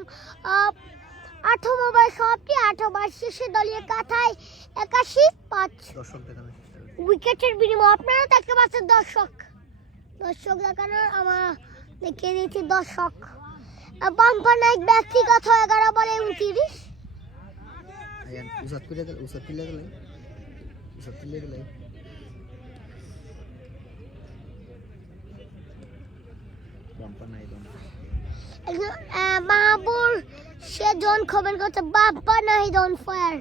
8 ওভার সবটি 8 ওভার শেষে দলীয় কাঠায় 81-5 উইকেটের বিনিময়ে আপনারা দেখতে পাচ্ছেন দর্শক দেখানোর আমার দেখিয়ে দিচ্ছি দর্শক বাম্পার নাহিদ ব্যক্তিগত 11 বলে 29 মাহবুর সে জন খবর করছে বাম্পার নাহিদ অন ফায়ার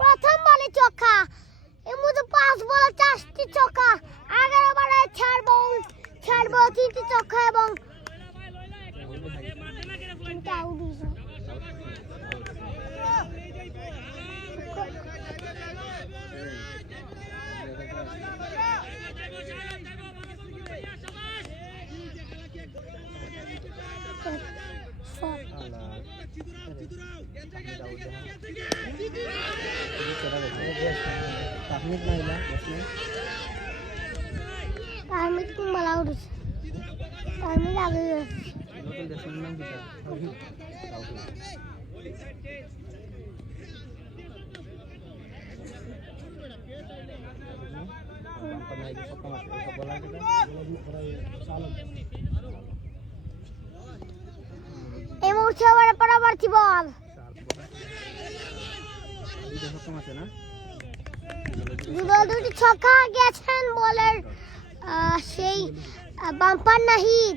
প্রথম বলে ছক্কা এর মধ্যে 5 বলে 4টি ছক্কা 11 বলে 4 বল 3টি ছক্কা এবং তাহমিদ কুম্বালা উঠেছে তাহমিদ আগে এই মুহূর্তে আবার পরবর্তী বল দুটি ছক্কা গেছেন বলের সেই বাম্পার নাহিদ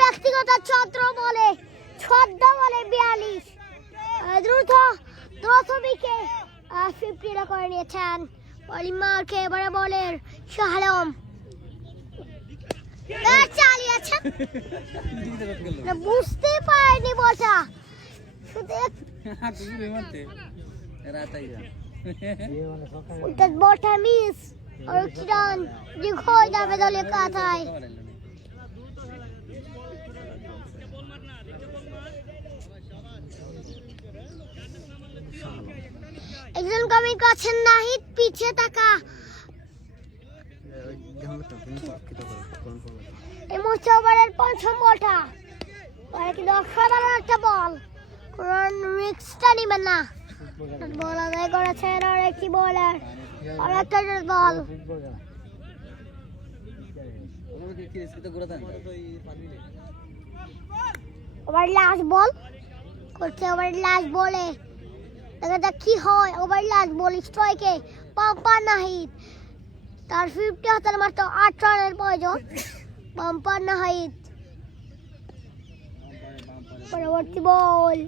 ব্যক্তিগত 14 বলে 42 দ্রুত উইকে 50 করে নিয়েছেন পলিমারকে এবারে বলের শাহলম চালিয়েছেন বুঝতে পারেনি বলটা বলটা মিস আর একটি রান দীর্ঘ যাবে দলের কাঁথায় একজন কমিক আছেন নাহিদ পিছে তাকা এই মুহূর্তে ওভারের পঞ্চম বলটা কিন্তু অসাধারণ একটা বল কোন রিস্কটা নেবেন না বল আদায় করেছেন আর একটি বলার আর একটা বল ওভার লাস্ট বল করছে ওভার লাস্ট বলে দেখা যাক কি হয় ওভার লাস্ট বল স্ট্রাইকে বাম্পার নাহিদ তার 50 হাতের মাত্র 8 রানের প্রয়োজন বাম্পার নাহিদ পরবর্তী বল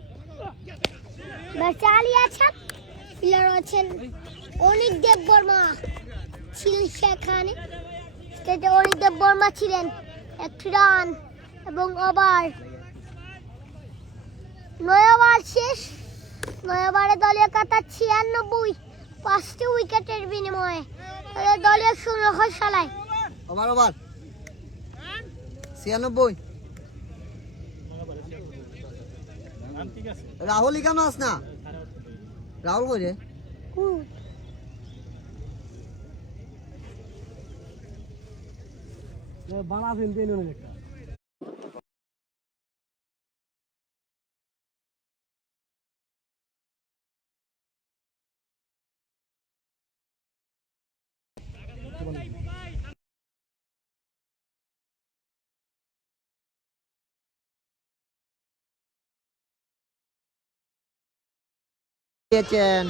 চালিয়েছেন প্লেয়ার আছেন অনিক দেব বর্মা ছিল সেখানে অনিক দেব বর্মা ছিলেন 1 রান এবং ওভার 9 ওভার শেষ 9 ওভারে দলীয় কাতা 96 5টি উইকেটের বিনিময়ে দলীয় শুরু হয় সালায় ওভার 96 রাহুল কেন আস না? রাহুল কই রে? বানা ফেলতে এলো একটা দিয়েছেন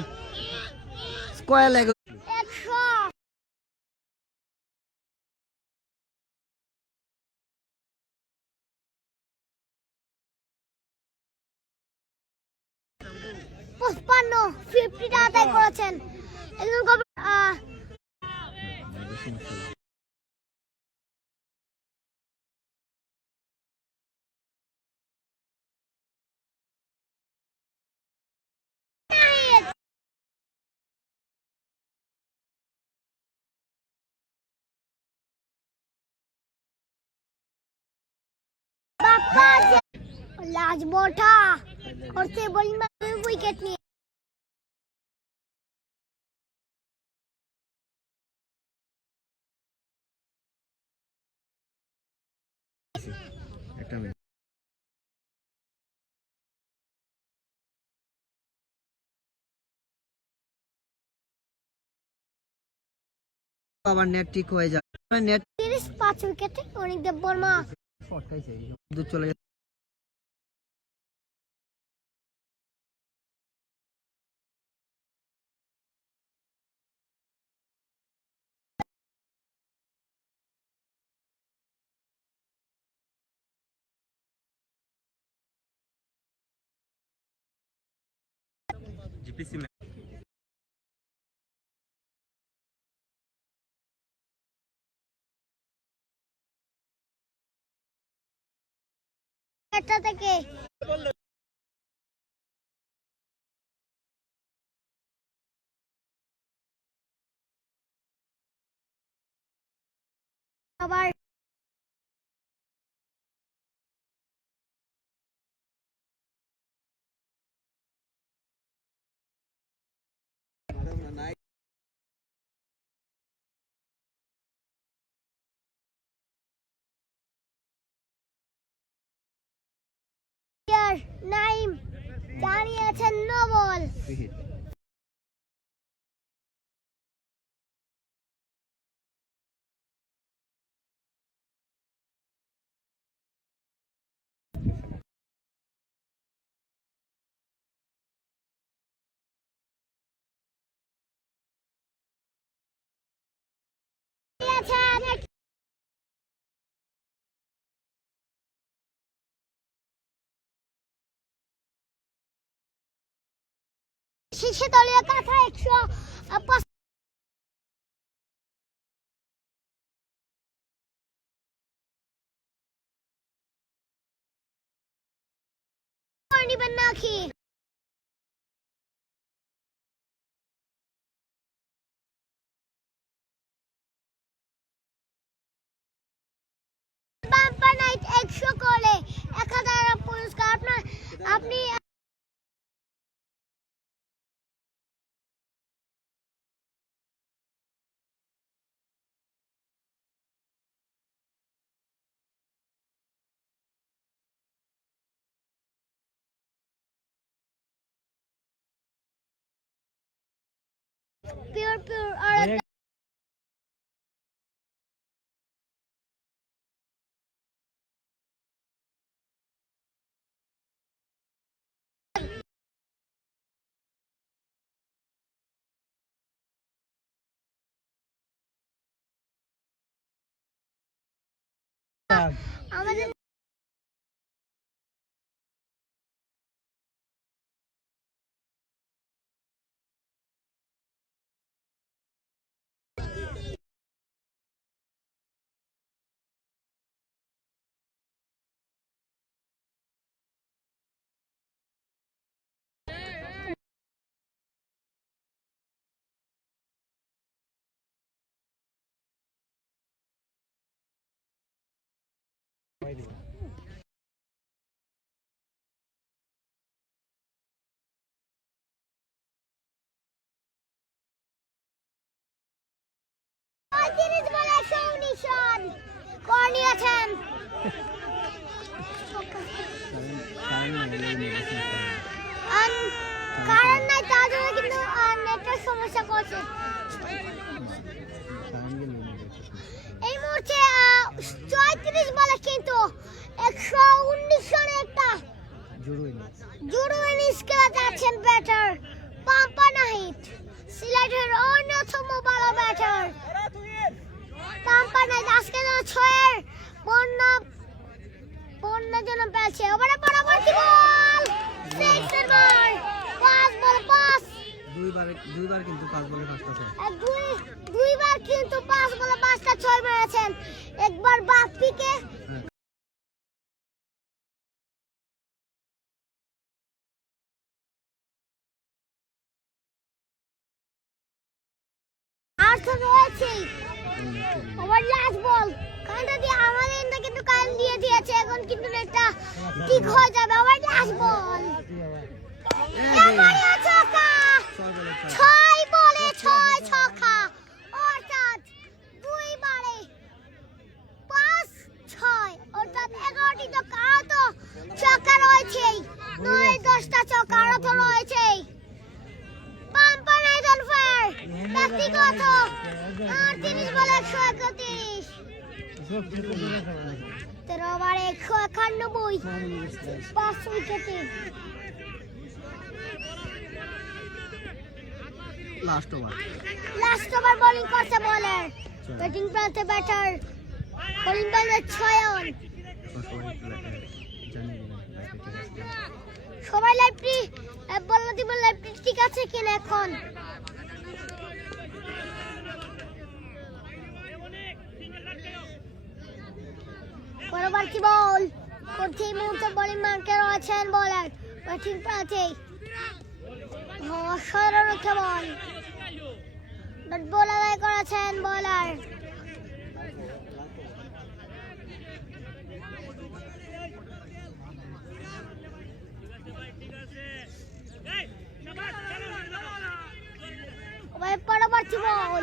স্কয়ার লেগ 100 55 টা আদায় করেছেন একজন বাপ্পা লাজ বটা করতে বোলিং উইকেট নিয়ে একটা মিনিট আবার নেট ঠিক হয়ে যায় নেট 5 উইকেটে অনিক দেব বর্মা দূর চলে যায় এটা থেকে আবার নাইম জানিয়েছেন নো বল শেষে দলীয় কাঠা 105 নিবেন নাকি বাম্পার নাইট 100 করে 1000 পুরস্কার আপনি পিওর আর আমাদের রান করে নিয়েছেন। কারণ নাই তার জন্য কিন্তু নেটের সমস্যা করছে। এই মুহূর্তে 34 বলে কিন্তু 119 রানে একটা জুড়ো ইনিংস খেলা যাচ্ছেন ব্যাটার পাম্পা নাহিদ, সিলেটের অন্যতম ভালো ব্যাটার পাম্পা নাহিদ। আজকে যেন 6-এর বন্যা যেন পেয়েছে। ওভারে পরবর্তী বল, সিক্সের বল, 5 বল 5, দুইবার কিন্তু 5 বলে 5টা ছয়। দুইবার কিন্তু 5 বলে 5টা 6 মেরেছেন। একবার বাপ্পিকে আর তো রয়েছে ওভার লাস্ট বল, কারণটা দিয়ে আমাদের এন্ডে কিন্তু কারেন্ট দিয়ে দিয়েছে। এখন কিন্তু এটা ঠিক হয়ে যাবে। ওভার লাস্ট বল, এবারে ছক্কা, 6 বলে 6 ছক্কা, অর্থাৎ দুইবারে 5-6, অর্থাৎ 11টি ছক্কা। আরো তো ছক্কা রয়েছে, 9-10টা ছক্কা আরো তো রয়েছে। পাম্পা নাহিদ অন ফায়ার, ব্যক্তিগত 38 বলে 131, 13 ওভারে 191, 5 উইকেটে। লাস্ট ওভার বোলিং করছে বলার, ব্যাটিং প্রান্তে ব্যাটার, বোলিং প্রান্তে 6 রান। সবাই লাইভটি বললো দিব লাইভটি ঠিক আছে কিনা এখন। পরবর্তী বল করতে এই মুহূর্তে বোলিং মার্কে রয়েছেন বলার, ব্যাটিং প্রান্তে অসাধারণ একটা বল, ডট বল আদায় করেছেন বলার। পরবর্তী বল,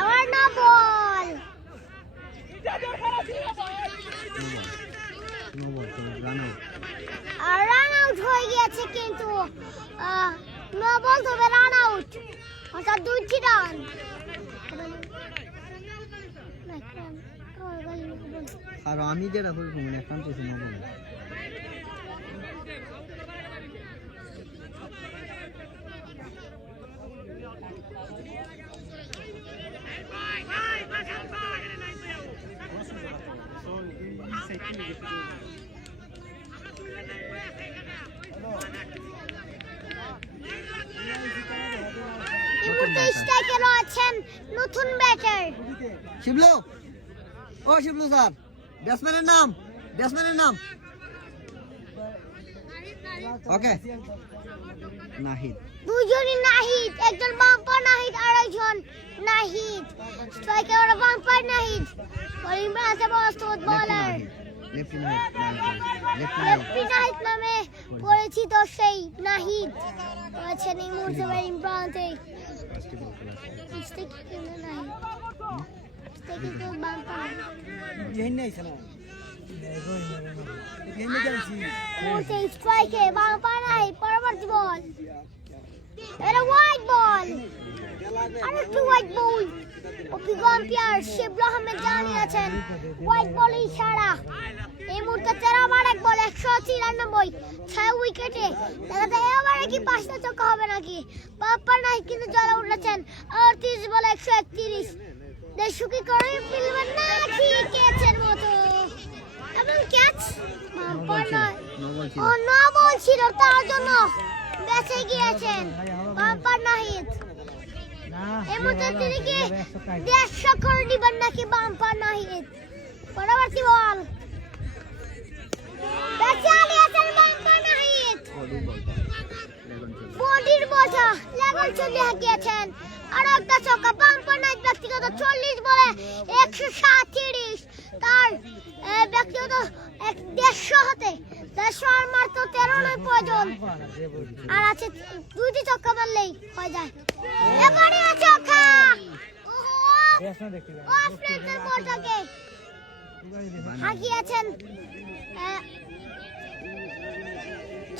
আবার না বল, আর রান আউট হয়ে গিয়েছে কিন্তু নো বল তবে রান আউট, অর্থাৎ 2টি রান। আর আমি যেটা বলবো মানে এখন তো শোনা বলে স্ট্রাইকে রয়েছেন নতুন ব্যাটার শিবলু। ও শিবলু স্যার, ব্যাটসম্যানের নাম ওকে নাহিদ। দুজনই নাহিদ, একজন বাম্পার নাহিদ আর একজন Nahid. Striker bumper Nahid, bowling প্রান্তে প্রস্তুত বলার লেফটি নাহিদ নামে পরিচিত সেই নাহিদ রয়েছেন এই মুহূর্তে বোলিং প্রান্তে। স্ট্রাইকে বাম্পার নাহিদ, পরবর্তী বল, এটা হোয়াইট বল, আরেকটু হোয়াইট বল। অভিজ্ঞ আম্পায়ার শিবলু আহমেদ জানিয়েছেন হোয়াইট বল ইশারা। এই মুহূর্তে 13 ওভার 1 বল 193, 6 উইকেটে। দেখাতে এবারে কি 5টা ছক্কা হবে নাকি? বাম্পার নাহিদ কিন্তু জ্বলে উঠেছেন 38 বলে 131, দেশুকি করে ফেলবেন নাকি ক্যাচের মতো, এবং ক্যাচ বাম্পার নাহিদ অন্য বল ছিল তার জন্য বেঁচে গিয়েছেন বাম্পার নাহিদ। এই মুহূর্তে তিনি কি 150 করে দিবেন নাকি বাম্পার নাহিদ? পরবর্তী বল, বেঁচে আনিয়েছেন বাম্পার নাহিদ, বডির বোঝা লেভেল চলে গিয়েছেন। আরো একটা ছক্কা, বাম্পার নাহিদ ব্যক্তিগত 40 বলে 137, তার ব্যক্তিগত 150 হতে 150 মাত্র 13 নয় প্রয়োজন, আর আছে 2টি ছক্কা মারলেই হয়ে যায়। এবারে ছক্কা, অফ স্পিনের বলটাকে হাঁকিয়েছেন,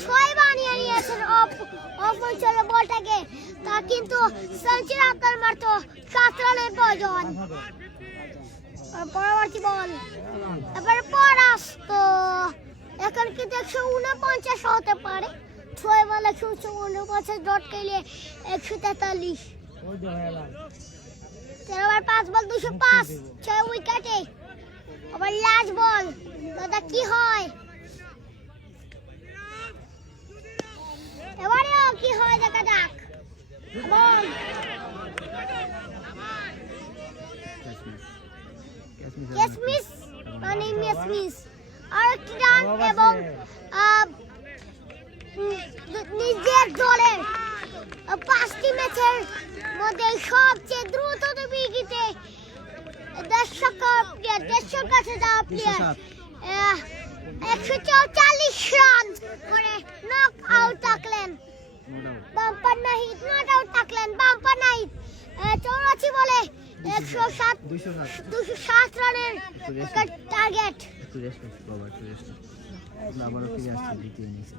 ছয় বানিয়ে নিয়েছেন অফ অঞ্চলের বলটাকে। তা কিন্তু সেঞ্চুরি আপনার মারতো 7 রানের প্রয়োজন। পরবর্তী বল এবার পরাস্ত, এখন কিন্তু 149 হতে পারে, 6 বল 149 ডট খেলে 143। এবার 5 বল 205, 6 উইকেটে। আবার লাস্ট বল, দাদা কি হয় এবারেও কি হয় দেখা যাক। বল ক্যাচ মিস, মানে মিস আর একটি রান এবং নিজের দলের 5টি ম্যাচের মধ্যে সবচেয়ে দ্রুত উইকেটে দেশের কাছে যাওয়া প্লেয়ার 144 রান করে নক আউট থাকলেন। বাম্পার নাহিদ নট আউট থাকলেন। বাম্পার নাহিদ 84 বলে 207 রানের টার্গেট। আবারও ফিরে আসছে দ্বিতীয় ইনিংসে।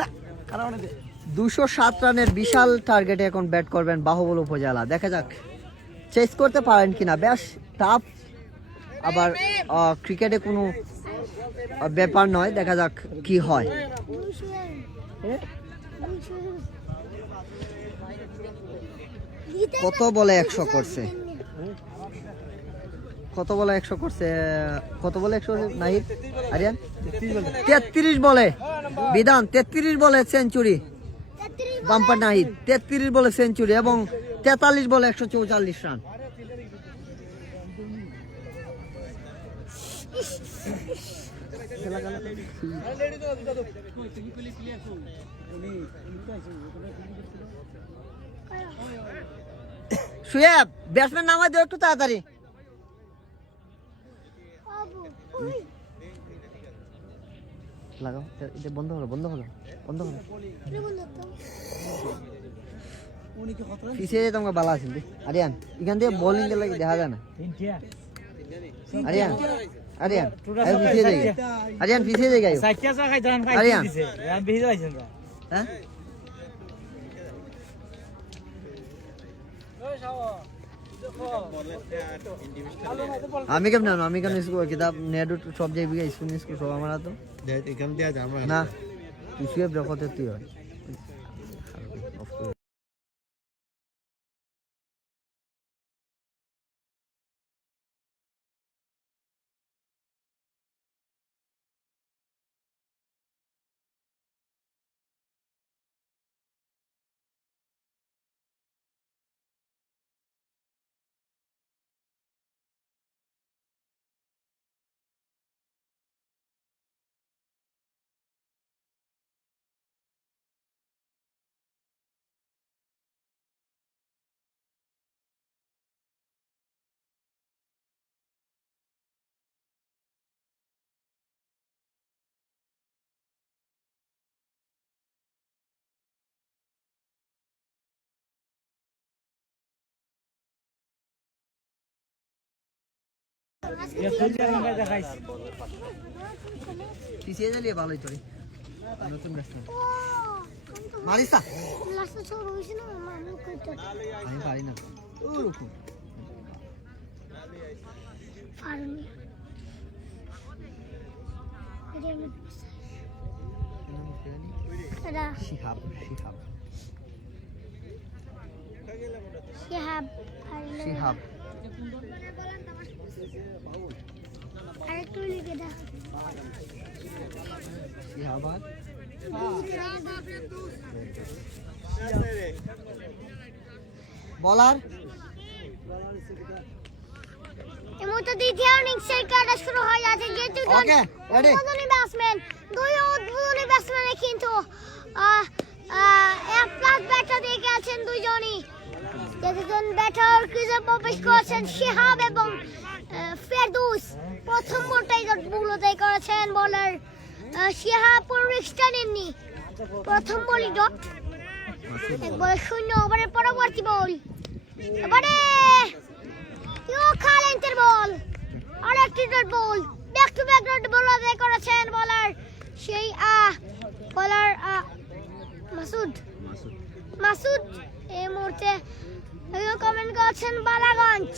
না কারণ 207 রানের বিশাল টার্গেটে এখন ব্যাট করবেন বাহুবল উপজেলা। দেখা যাক চেস করতে পারেন কিনা। বেশ টাফ, আবার ক্রিকেটে কোনো ব্যাপার নয়। দেখা যাক কি হয়। কত বলে 100 করছে, কত বলে 100 করছে, কত বলে 100 নাহিদ আরিয়ান? 33 বলে বিধান, 33 বলে সেঞ্চুরি বাম্পার নাহিদ, 33 বলে সেঞ্চুরি এবং 43 বলে 144 রান। শুয়েব ব্যাটসম্যান নামাই দাও একটু তাড়াতাড়ি। আবু ওই লাগাও এটা বন্ধ করো বন্ধ করো বন্ধ করো। রে বন্ধু তো পিছিয়ে তোমাকে বালা আছে আরিয়ান এখান থেকে বোলিং এর লাগে দেখা যায় না। আরিয়ান আরিয়ান পিছিয়ে যাই আরিয়ান পিছিয়ে যাই গায়ো আরিয়ান হ্যাঁ আমি কেমন আমি কেন স্কুল কিতাব নেট সব জায়গায় স্কুল স্কুল সব আমার তো এখান দিয়ে যাবো না তুই শুয়ে ব্রেকতে তুই হয় পিছিয়ে যাইলে ভালোই তোরে নতুন ব্যাটসম্যান মারিস না লাস্ট ছোট হইছে না মামু কইতো আমি পারি না ওরকম পারুনি এটা শিহাব শিহাব শিহাব শিহাব আরেকটু লিখে দাও শিহাব আর বলার এই মুহূর্তে দ্বিতীয় ইনিংস খেলাটা শুরু হয়ে যাচ্ছে যেহেতু ওকে রেডি উদ্বোধনী ব্যাটসম্যান দুই উদ্বোধনী ব্যাটসম্যানে কিন্তু এক প্লাস ব্যাটার দিয়ে গেছেন দুইজনই দুজন ব্যাটার ক্রিজে প্রবেশ করেছেন শিহাব এবং ফেরদৌস প্রথম বলটাই বুলতে করেছেন বোলার শিহাব পুরো রিস্কটা নেননি প্রথম বলই ডট এক বলে শূন্য ওভারের পরবর্তী বল এবারে খালেন্টের বল আর একটি dot ball back to back dot ball আদায় করেছেন বলার সেই বলার মাসুদ এই মুহূর্তে কমেন্ট করেছেন বালাগঞ্জ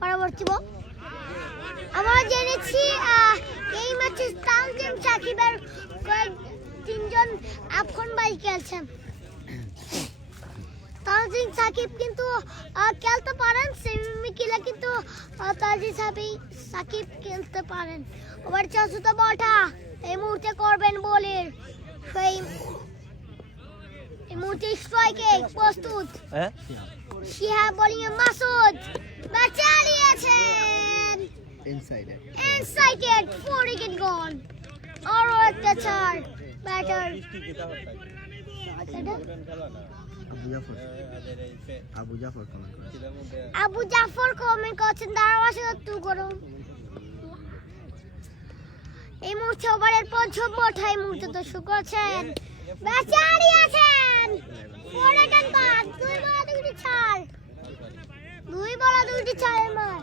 পরবর্তী বল আমরা জেনেছি এই ম্যাচে তানজিম সাকিবের তিনজন আফগান ভাই খেলছেন তানজিম সাকিব কিন্তু খেলতে পারেন সেমি খেলা কিন্তু তানজিম সাকিব খেলতে পারেন ওভার চতুর্থ বলটা এই মুহূর্তে করবেন বোলের সেই এই মুহূর্তে স্ট্রাইকে প্রস্তুত শিহাব বোলিং এ মাসুদ বাঁচালিয়েছেন ইনসাইডেড 4 উইকেট গন আর একটা চার ব্যাটার আবু জাফর কমেন্ট করছেন দাঁড়াবাসে তু করুন এই মুহূর্তে ওভারের পঞ্চম বলটা এই মুহূর্তে তো শুরু করছেন বাঁচালিয়েছেন 4 রান বাদ দুই বলা দুইটি ছাড়ের মার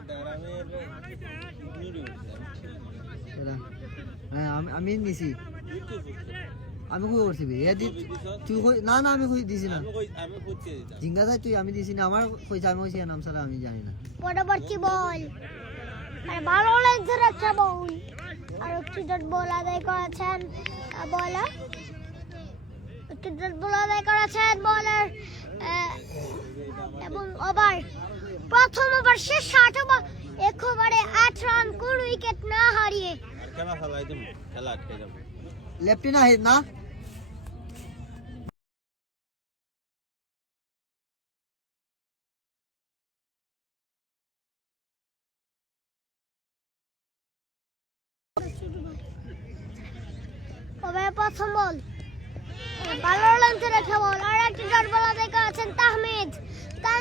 আমি নিছি আমি কই করছি তুই না না আমি কই দিছি না জিঙ্গা যাই তুই আমি দিছি না আমার কইছে আমি কইছি নাম ছাড়া আমি জানি না পরবর্তী বল আর ভালো লাগছে একটা বল আর একটি ডট বল আদায় করেছেন বলার একটি ডট বল আদায় করেছেন বলার এবং ওভার প্রথম ওভার শেষ 60 ওভার 1 ওভারে 8 রান কোন উইকেট না হারিয়ে খেলা খেলাই দিম খেলা আটকে যাবে লেফটি না হেড না ওভারে প্রথম বল ভালো লাগছে একটা বল আর একটি ডট বল আদায় করেছেন তাহমিদ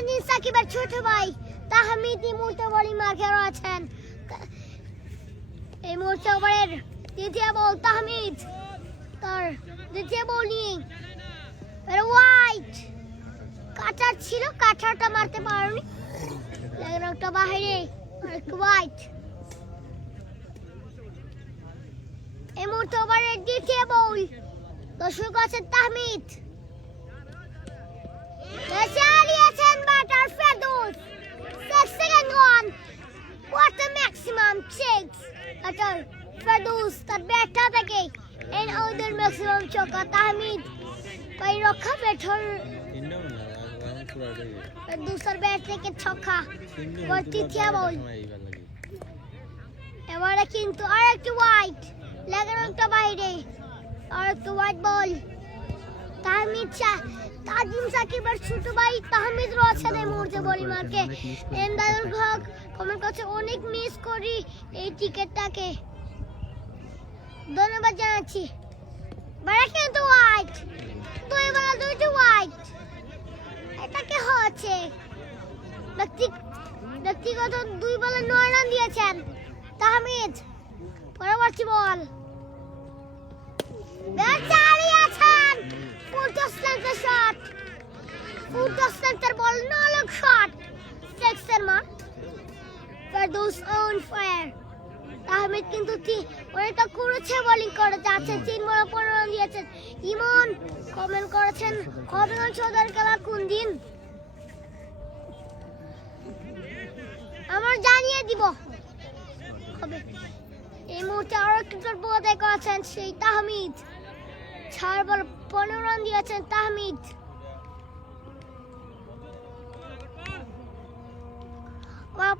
তানজিম সাকিবের ছোট ভাই তাহমিদ এই মুহূর্তে বোলিং মার্কে রয়েছেন। এই মুহূর্তে ওভারের দ্বিতীয় বল তাহমিদ, তার দ্বিতীয় বোলিং ওয়াইড কাটার ছিল, কাটারটা মারতে পারেনি, একটা বাইরে একটু ওয়াইড। এই মুহূর্তে ওভারের দ্বিতীয় বল, দর্শক আছেন তাহমিদ, চালিয়েছেন batter Ferdous, 6 second run, what a maximum 6 batter Ferdous তার ব্যাটটা থেকে এন ওদের ম্যাক্সিমাম ছক্কা। তাহমিদ পাই রক্ষা ব্যাটার ফেরদৌসের ব্যাট থেকে ছক্কা। এবার তৃতীয় বল, এবারে কিন্তু আর একটু ওয়াইড, লেগের বাইরে আর একটু ওয়াইড বল। তানজিম সাকিবের ছোট ভাই তাহমিদ রয়েছেন এই মুহূর্তে বোলিং মার্কে। এন্দাদুল হক কমেন্ট করছে অনেক মিস করি এই টিকেটটাকে, ধন্যবাদ জানাচ্ছি। বাড়া কিন্তু ওয়াইড, দুই বলা দুইটি ওয়াইড, এটাকে হচ্ছে ব্যক্তিগত 2 বলে 9 রান দিয়েছেন তাহমিদ। পরবর্তী বল চালিয়েছেন ফুল টস লেন্থের শট, ফুল টস লেন্থের বল, নলক শট, 6 এর মার। Ferdous on fire. তাহমিদ কিন্তু অনেকটা করেছে, বোলিং করে যাচ্ছে, 3 বলে 15 রান দিয়েছেন। ইমন কমেন্ট করেছেন হবিগঞ্জ সদর খেলা কোন দিন আমার জানিয়ে দিব হবে। এই মুহূর্তে আরো ক্রিকেট বল করেছেন সেই তাহমিদ, 4 বল 15 রান দিয়েছেন তাহমিদ।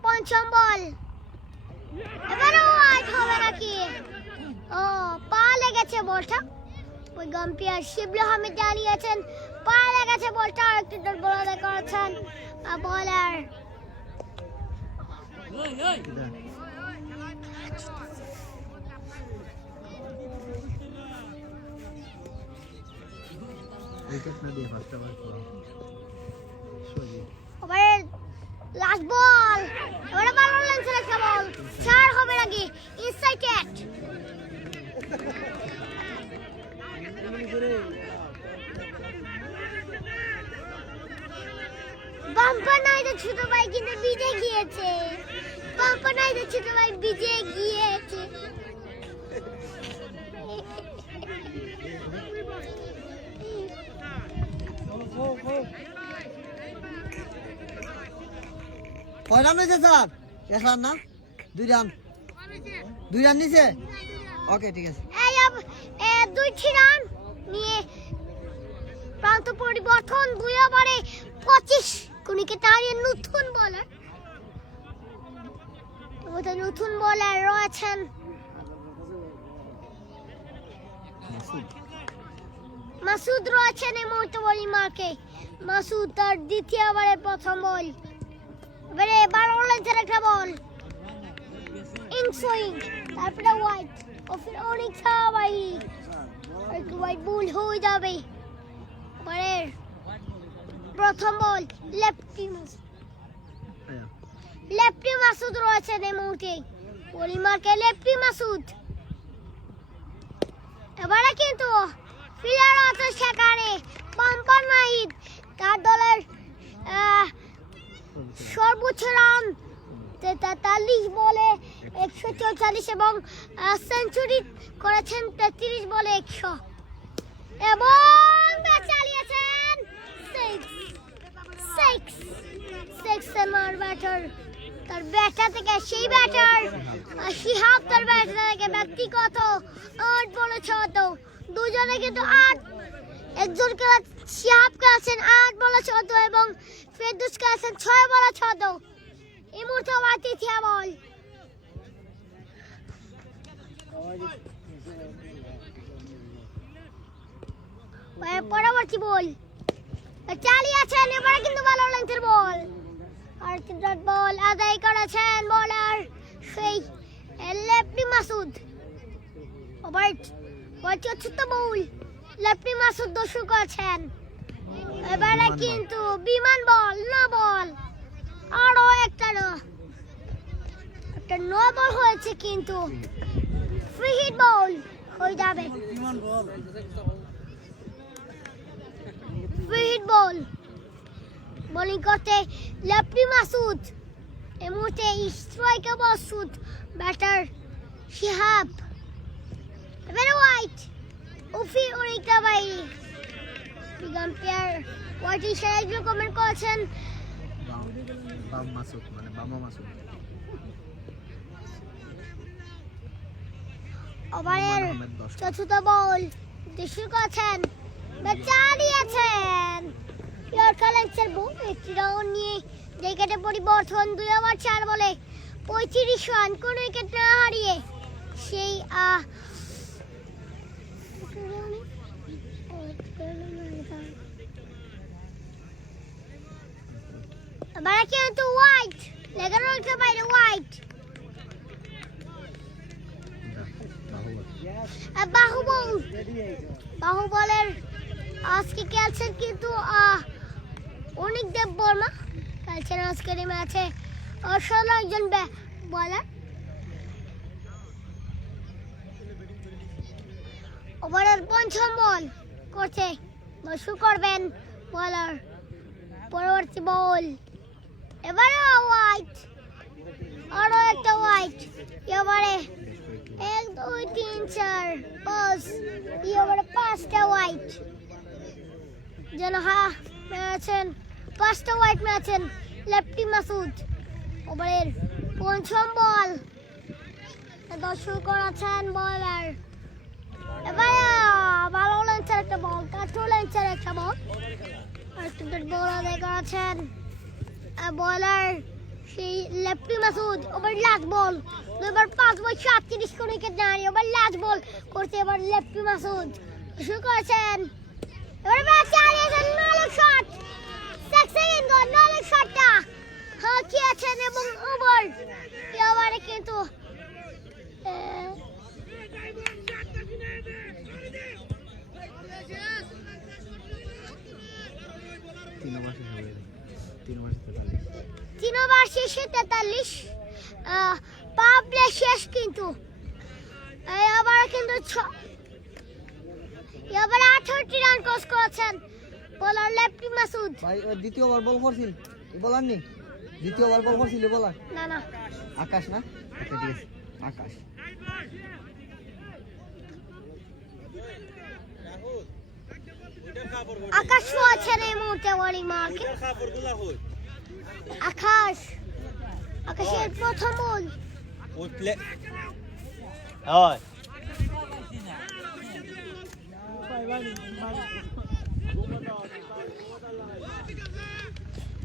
পঞ্চম বল, এবারে ওয়াইড হবে নাকি? ও পা লেগেছে বলটা, ওই গাম্পিয়ার শিবলি আহমেদ জানিয়েছেন পা লেগেছে বলটা। আর ক্রিকেট বল করেছেন বলার লাস্ট বল, এবারে ভালো লেন্সের একটা বল, 4 হবে নাকি? ইনসাইড ক্যাচ, বাম্পার নাইদের ছোট ভাই কিন্তু ভিজে গিয়েছে, বাম্পার নাইদের ছোট ভাই ভিজে গিয়েছে। কয় রান হয়েছে স্যার? 1 রান না 2 রান? 2 রান নিছে, ওকে ঠিক আছে। এই 2টি রান নিয়ে প্রান্ত পরিবর্তন, 2 ওভারে 25 কুনিকে তাড়িয়ে নতুন বোলার, ওদের নতুন বোলার রয়েছেন মাসুদ রয়েছেন এই মুহূর্তে বোলিং মার্কে। মাসুদ তার দ্বিতীয় ওভারের প্রথম বল, এবারে 12 লেন্থের একটা বল, ইন সুইং, তারপরে ওয়াইড, অফির অনেক ছাবাই, একটু ওয়াইড বল হয়ে যাবে। এবারে প্রথম বল, লেফটি মাসুদ রয়েছেন এই মুহূর্তে বোলিং মার্কে, লেফটি মাসুদ। এবারে কিন্তু ফিলার আছে সেখানে বাম্পার নাহিদ, তার দলের সর্বোচ্চ রান 43 বলে 144 এবং সেঞ্চুরি করেছেন 33 বলে 100 এবং চালিয়েছেন 6 মার ব্যাটার, তার ব্যাটার থেকে সেই ব্যাটার শিহাব, তার ব্যাটার থেকে ব্যক্তিগত 8 বলে 6, দুজনে কিন্তু 8, একজন শিহাব খেলেছেন 8 বলে 14 এবং ফেরদৌস খেলেছেন 6 বলে 14। এই মুহূর্তে আবার তৃতীয় বল, পরবর্তী বল চালিয়েছেন, এবারে কিন্তু ভালো লেন্থের বল, আর ডট বল আদায় করেছেন বোলার সেই লেফটি মাসুদ। ওভার 75 বল লেফটি মাসুদ 200 করেছেন। এবারে কিন্তু বিমান বল না বল আরো একটা নো বল হয়েছে কিন্তু ফ্রি হিট বল হয়ে যাবে ফ্রি হিট বল বোলিং করতে লেফটি মাসুদ এই মুহূর্তে স্ট্রাইকার মাসুদ ব্যাটার শিহাব এবারে হোয়াইট উফি অনেকটা বাইরে আম্পায়ার হোয়াইট ইশারা এগুলো কমেন্ট করেছেন বাম মাসুদ মানে বামা মাসুদ ওভারের চতুর্থ বল শুরু করেছেন চালিয়েছেন ইয়র্কার লেন্সের বল একটি রাউন্ড নিয়ে উইকেটে পরিবর্তন 2 ওভার 4 বলে 35 রান কোন উইকেট না হারিয়ে সেই এবারে কিন্তু হোয়াইট লেগার রয়েছে বাইরে হোয়াইট বাহুবলের আজকে খেলছেন কিন্তু অনেক দেব বর্মা খেলছেন আজকের এই ম্যাচে অসাধারণ একজন বলার ওভারের পঞ্চম বল করছে শুরু করবেন বলার পরবর্তী বল এবারে হোয়াইট আরো একটা হোয়াইট এবারে 1 2 3 4 5 এবারে 5টা হোয়াইট যেন মেরেছেন 5টা হোয়াইট মেরেছেন লেফটি মাসুদ ওভারের পঞ্চম বল দর্শক করেছেন বলার এবারে ভালো লেন্সের একটা বল কাঠো লেন্সের একটা বল আর ক্রিকেট বল আদায় করেছেন বলার সেই লেফটি মাসুদ ওভার লাস্ট বল এবার 5 বল 37 কোন উইকেট না হারিয়ে ওভার লাস্ট বল করতে এবার লেফটি মাসুদ শুরু করেছেন এবার ম্যাচ চালিয়েছেন নলেক শট 6 সেকেন্ড গল নলেক শটটা খেয়েছেন এবং ওভার এবারে কিন্তু তিন ওভার শেষে 43 পাবলে শেষ কিন্তু এবার কিন্তু এবার 68 রান ক্রস করেছেন বলার লেফটি মাসুদ ভাই দ্বিতীয় ওভার বল করছিল বলার নি দ্বিতীয় ওভার বল করছিল বলার না আকাশ না আচ্ছা ঠিক আছে আকাশ আকাশ আছেন এই মুহূর্তে বলিং মার্কে আকাশের প্রথম বল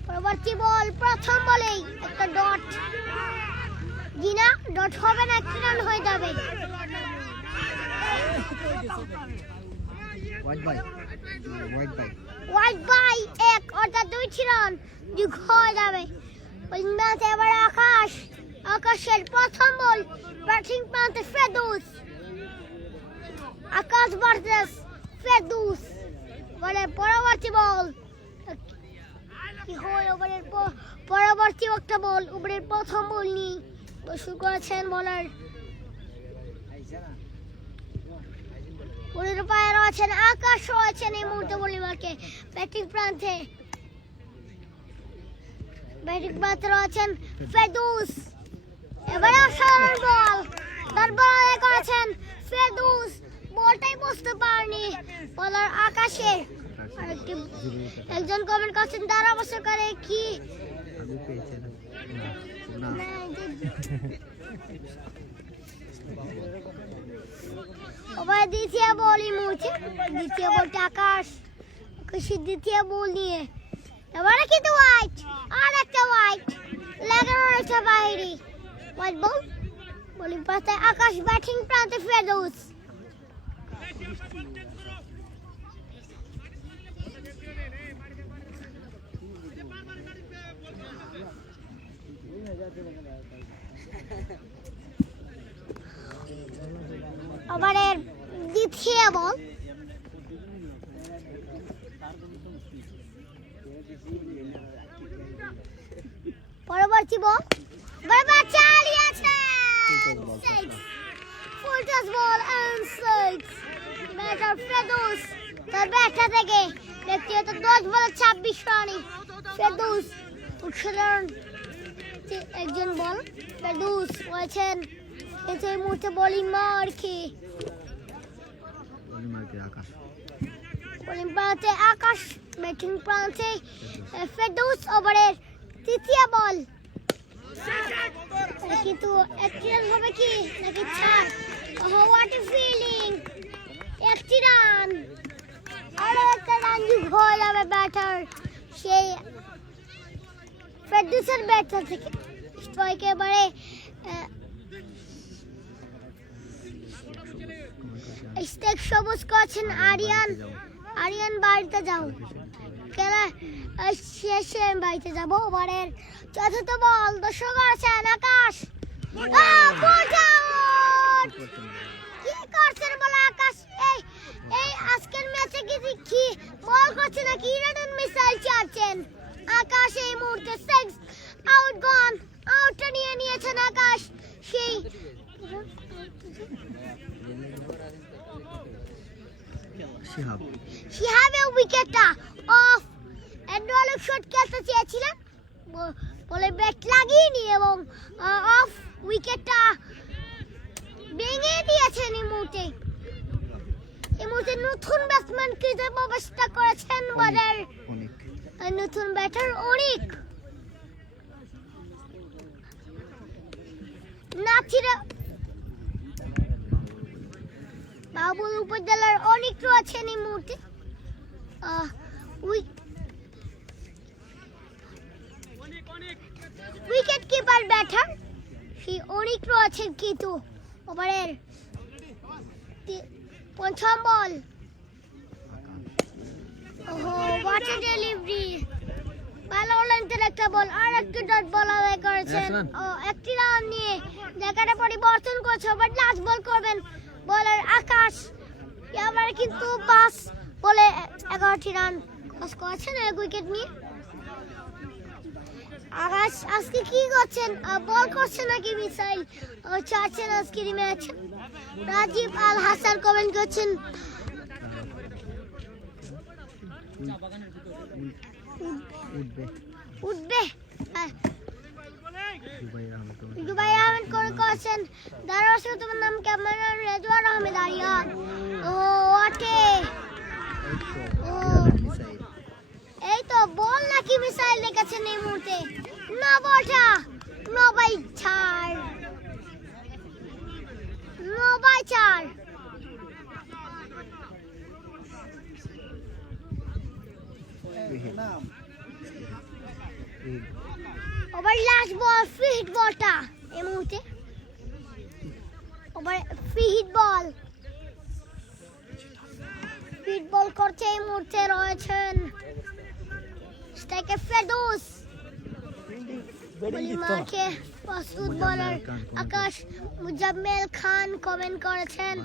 পরবর্তী বল প্রথম বলেই একটা ডট জিনা ডট হবে না একটা রান হয়ে যাবে হোয়াইট বাই এক অর্থাৎ 2টি রান যোগ হয়ে যাবে ম্যাচে এবার আকাশের প্রথম বল ব্যাটিং প্রান্তে ফেরদৌস আকাশ ভার্সেস ফেরদৌস বলের পরবর্তী বল কি হয় ওভারের পরবর্তী একটা বল ওভারের প্রথম বল নিয়ে শুরু করেছেন বলার বলের পায়ে রয়েছেন আকাশ রয়েছেন এই মুহূর্তে বলিবারকে ব্যাটিং প্রান্তে রয়েছেন ফেরদৌস এবারে অসাধারণ বল তারপরে করেছেন ফেরদৌস বলটাই বুঝতে পারেনি বলার আকাশে একজন কমেন্ট করছেন তারা অবশ্য করে কি দ্বিতীয় বলই মুছে দ্বিতীয় বলটা আকাশের দ্বিতীয় বল নিয়ে এবারে কিন্তু হোয়াইট আর একটা হোয়াইট লেগার রয়েছে বাইরে হোয়াইট বল বোলিং পাতে আকাশ ব্যাটিং প্রান্তে ফেরদৌস ওভারের দ্বিতীয় বল পরবর্তী বল বারবার চালিয়েছে full toss ball and six batter Ferdous তার ব্যাটটা থেকে ব্যক্তিগত 10 বলে 26 রানে ফেরদৌস অসাধারণ একজন বল ফেরদৌস বলছেন এই মুহূর্তে বোলিং মার খেয়ে বোলিং প্রান্তে আকাশ ব্যাটিং প্রান্তে ফেরদৌস ওভারের তৃতীয় বল কিন্তু একটি রান হবে কি নাকি 4 হোয়াট এ ফিলিং একটি রান আরো একটা রান যোগ হয়ে যাবে ব্যাটার সেই ফেরদৌসের ব্যাটার থেকে স্ট্রাইক এবারে স্টেক সবুজ করছেন আরিয়ান বাড়িতে যাও খেলা শেষে বাড়িতে যাবো ওভারের চতুর্থ বল দর্শক আছেন আকাশ কি করছেন বলে আকাশ এই আজকের ম্যাচে কি বল করছে নাকি ইরান মিসাইল চাচ্ছেন আকাশ এই মুহূর্তে 6 আউট গন আউটটা নিয়ে নিয়েছেন আকাশ সেই শিহাবের উইকেটটা অফ অ্যান্ড্রয়েড শট খেলতে চেয়েছিলেন বলে ব্যাট লাগিয়ে এবং অফ উইকেটটা ভেঙে দিয়েছেন এই মুহূর্তে নতুন ব্যাটসম্যান ক্রিজে প্রবেশটা করেছেন বাজার নতুন ব্যাটার অনেক নাচিরা বাবুল উপজেলার অনেক রয়েছেন এই মুহূর্তে উইকেট কিপার ব্যাটার সেই অনেক রয়েছেন কিন্তু ওভারের পঞ্চম বল হোয়াট এ ডেলিভারি ভালো লেন্থের একটা বল আর একটা ডট বল আদায় করেছেন একটি রান নিয়ে জায়গাটা পরিবর্তন করছে বাট লাস্ট বল করবেন বলার আকাশ এবারে কিন্তু 5 বলে 11টি রান করেছেন এক উইকেট নিয়ে আকাশ আজকে কি করছেন বল করছেন নাকি মিসাইল চাচ্ছেন আজকের ম্যাচ রাজীব আল হাসান কমেন্ট করছেন উঠবে দুবাই আহমেদ করে করেছেন দারোয়ান তোমার নাম কেমন রেজওয়ান আহমেদ আরিয়ান ওকে এই তো বল নাকি মিসাইল লেগেছেন এই মুহূর্তে না বলটা 9/4 over last ball free hit বলটা এই মুহূর্তে ওভার ফ্রি হিট বল করছে এই মুহূর্তে রয়েছেন স্ট্রাইকে ফেরদৌস মারকে প্রস্তুত বলার আকাশ মুজাম্মেল খান কমেন্ট করেছেন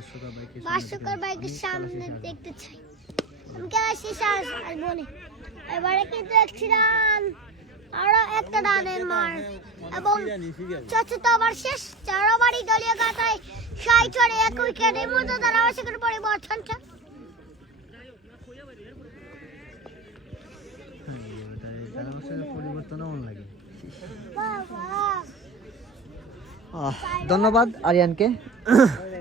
ভাস্কর ভাইকে সামনে দেখতে চাই আমি খেলা শেষ আসবো না এবারে কিন্তু একটি রান আরো একটা রানের মার এবং চতুর্থ ওভার শেষ 4 ওভারই দলীয় খাতায় 60 রানে 1 উইকেটের মধ্যে তারা আবশ্যকের পরিবর্তনটা ধন্যবাদ আরিয়ানকে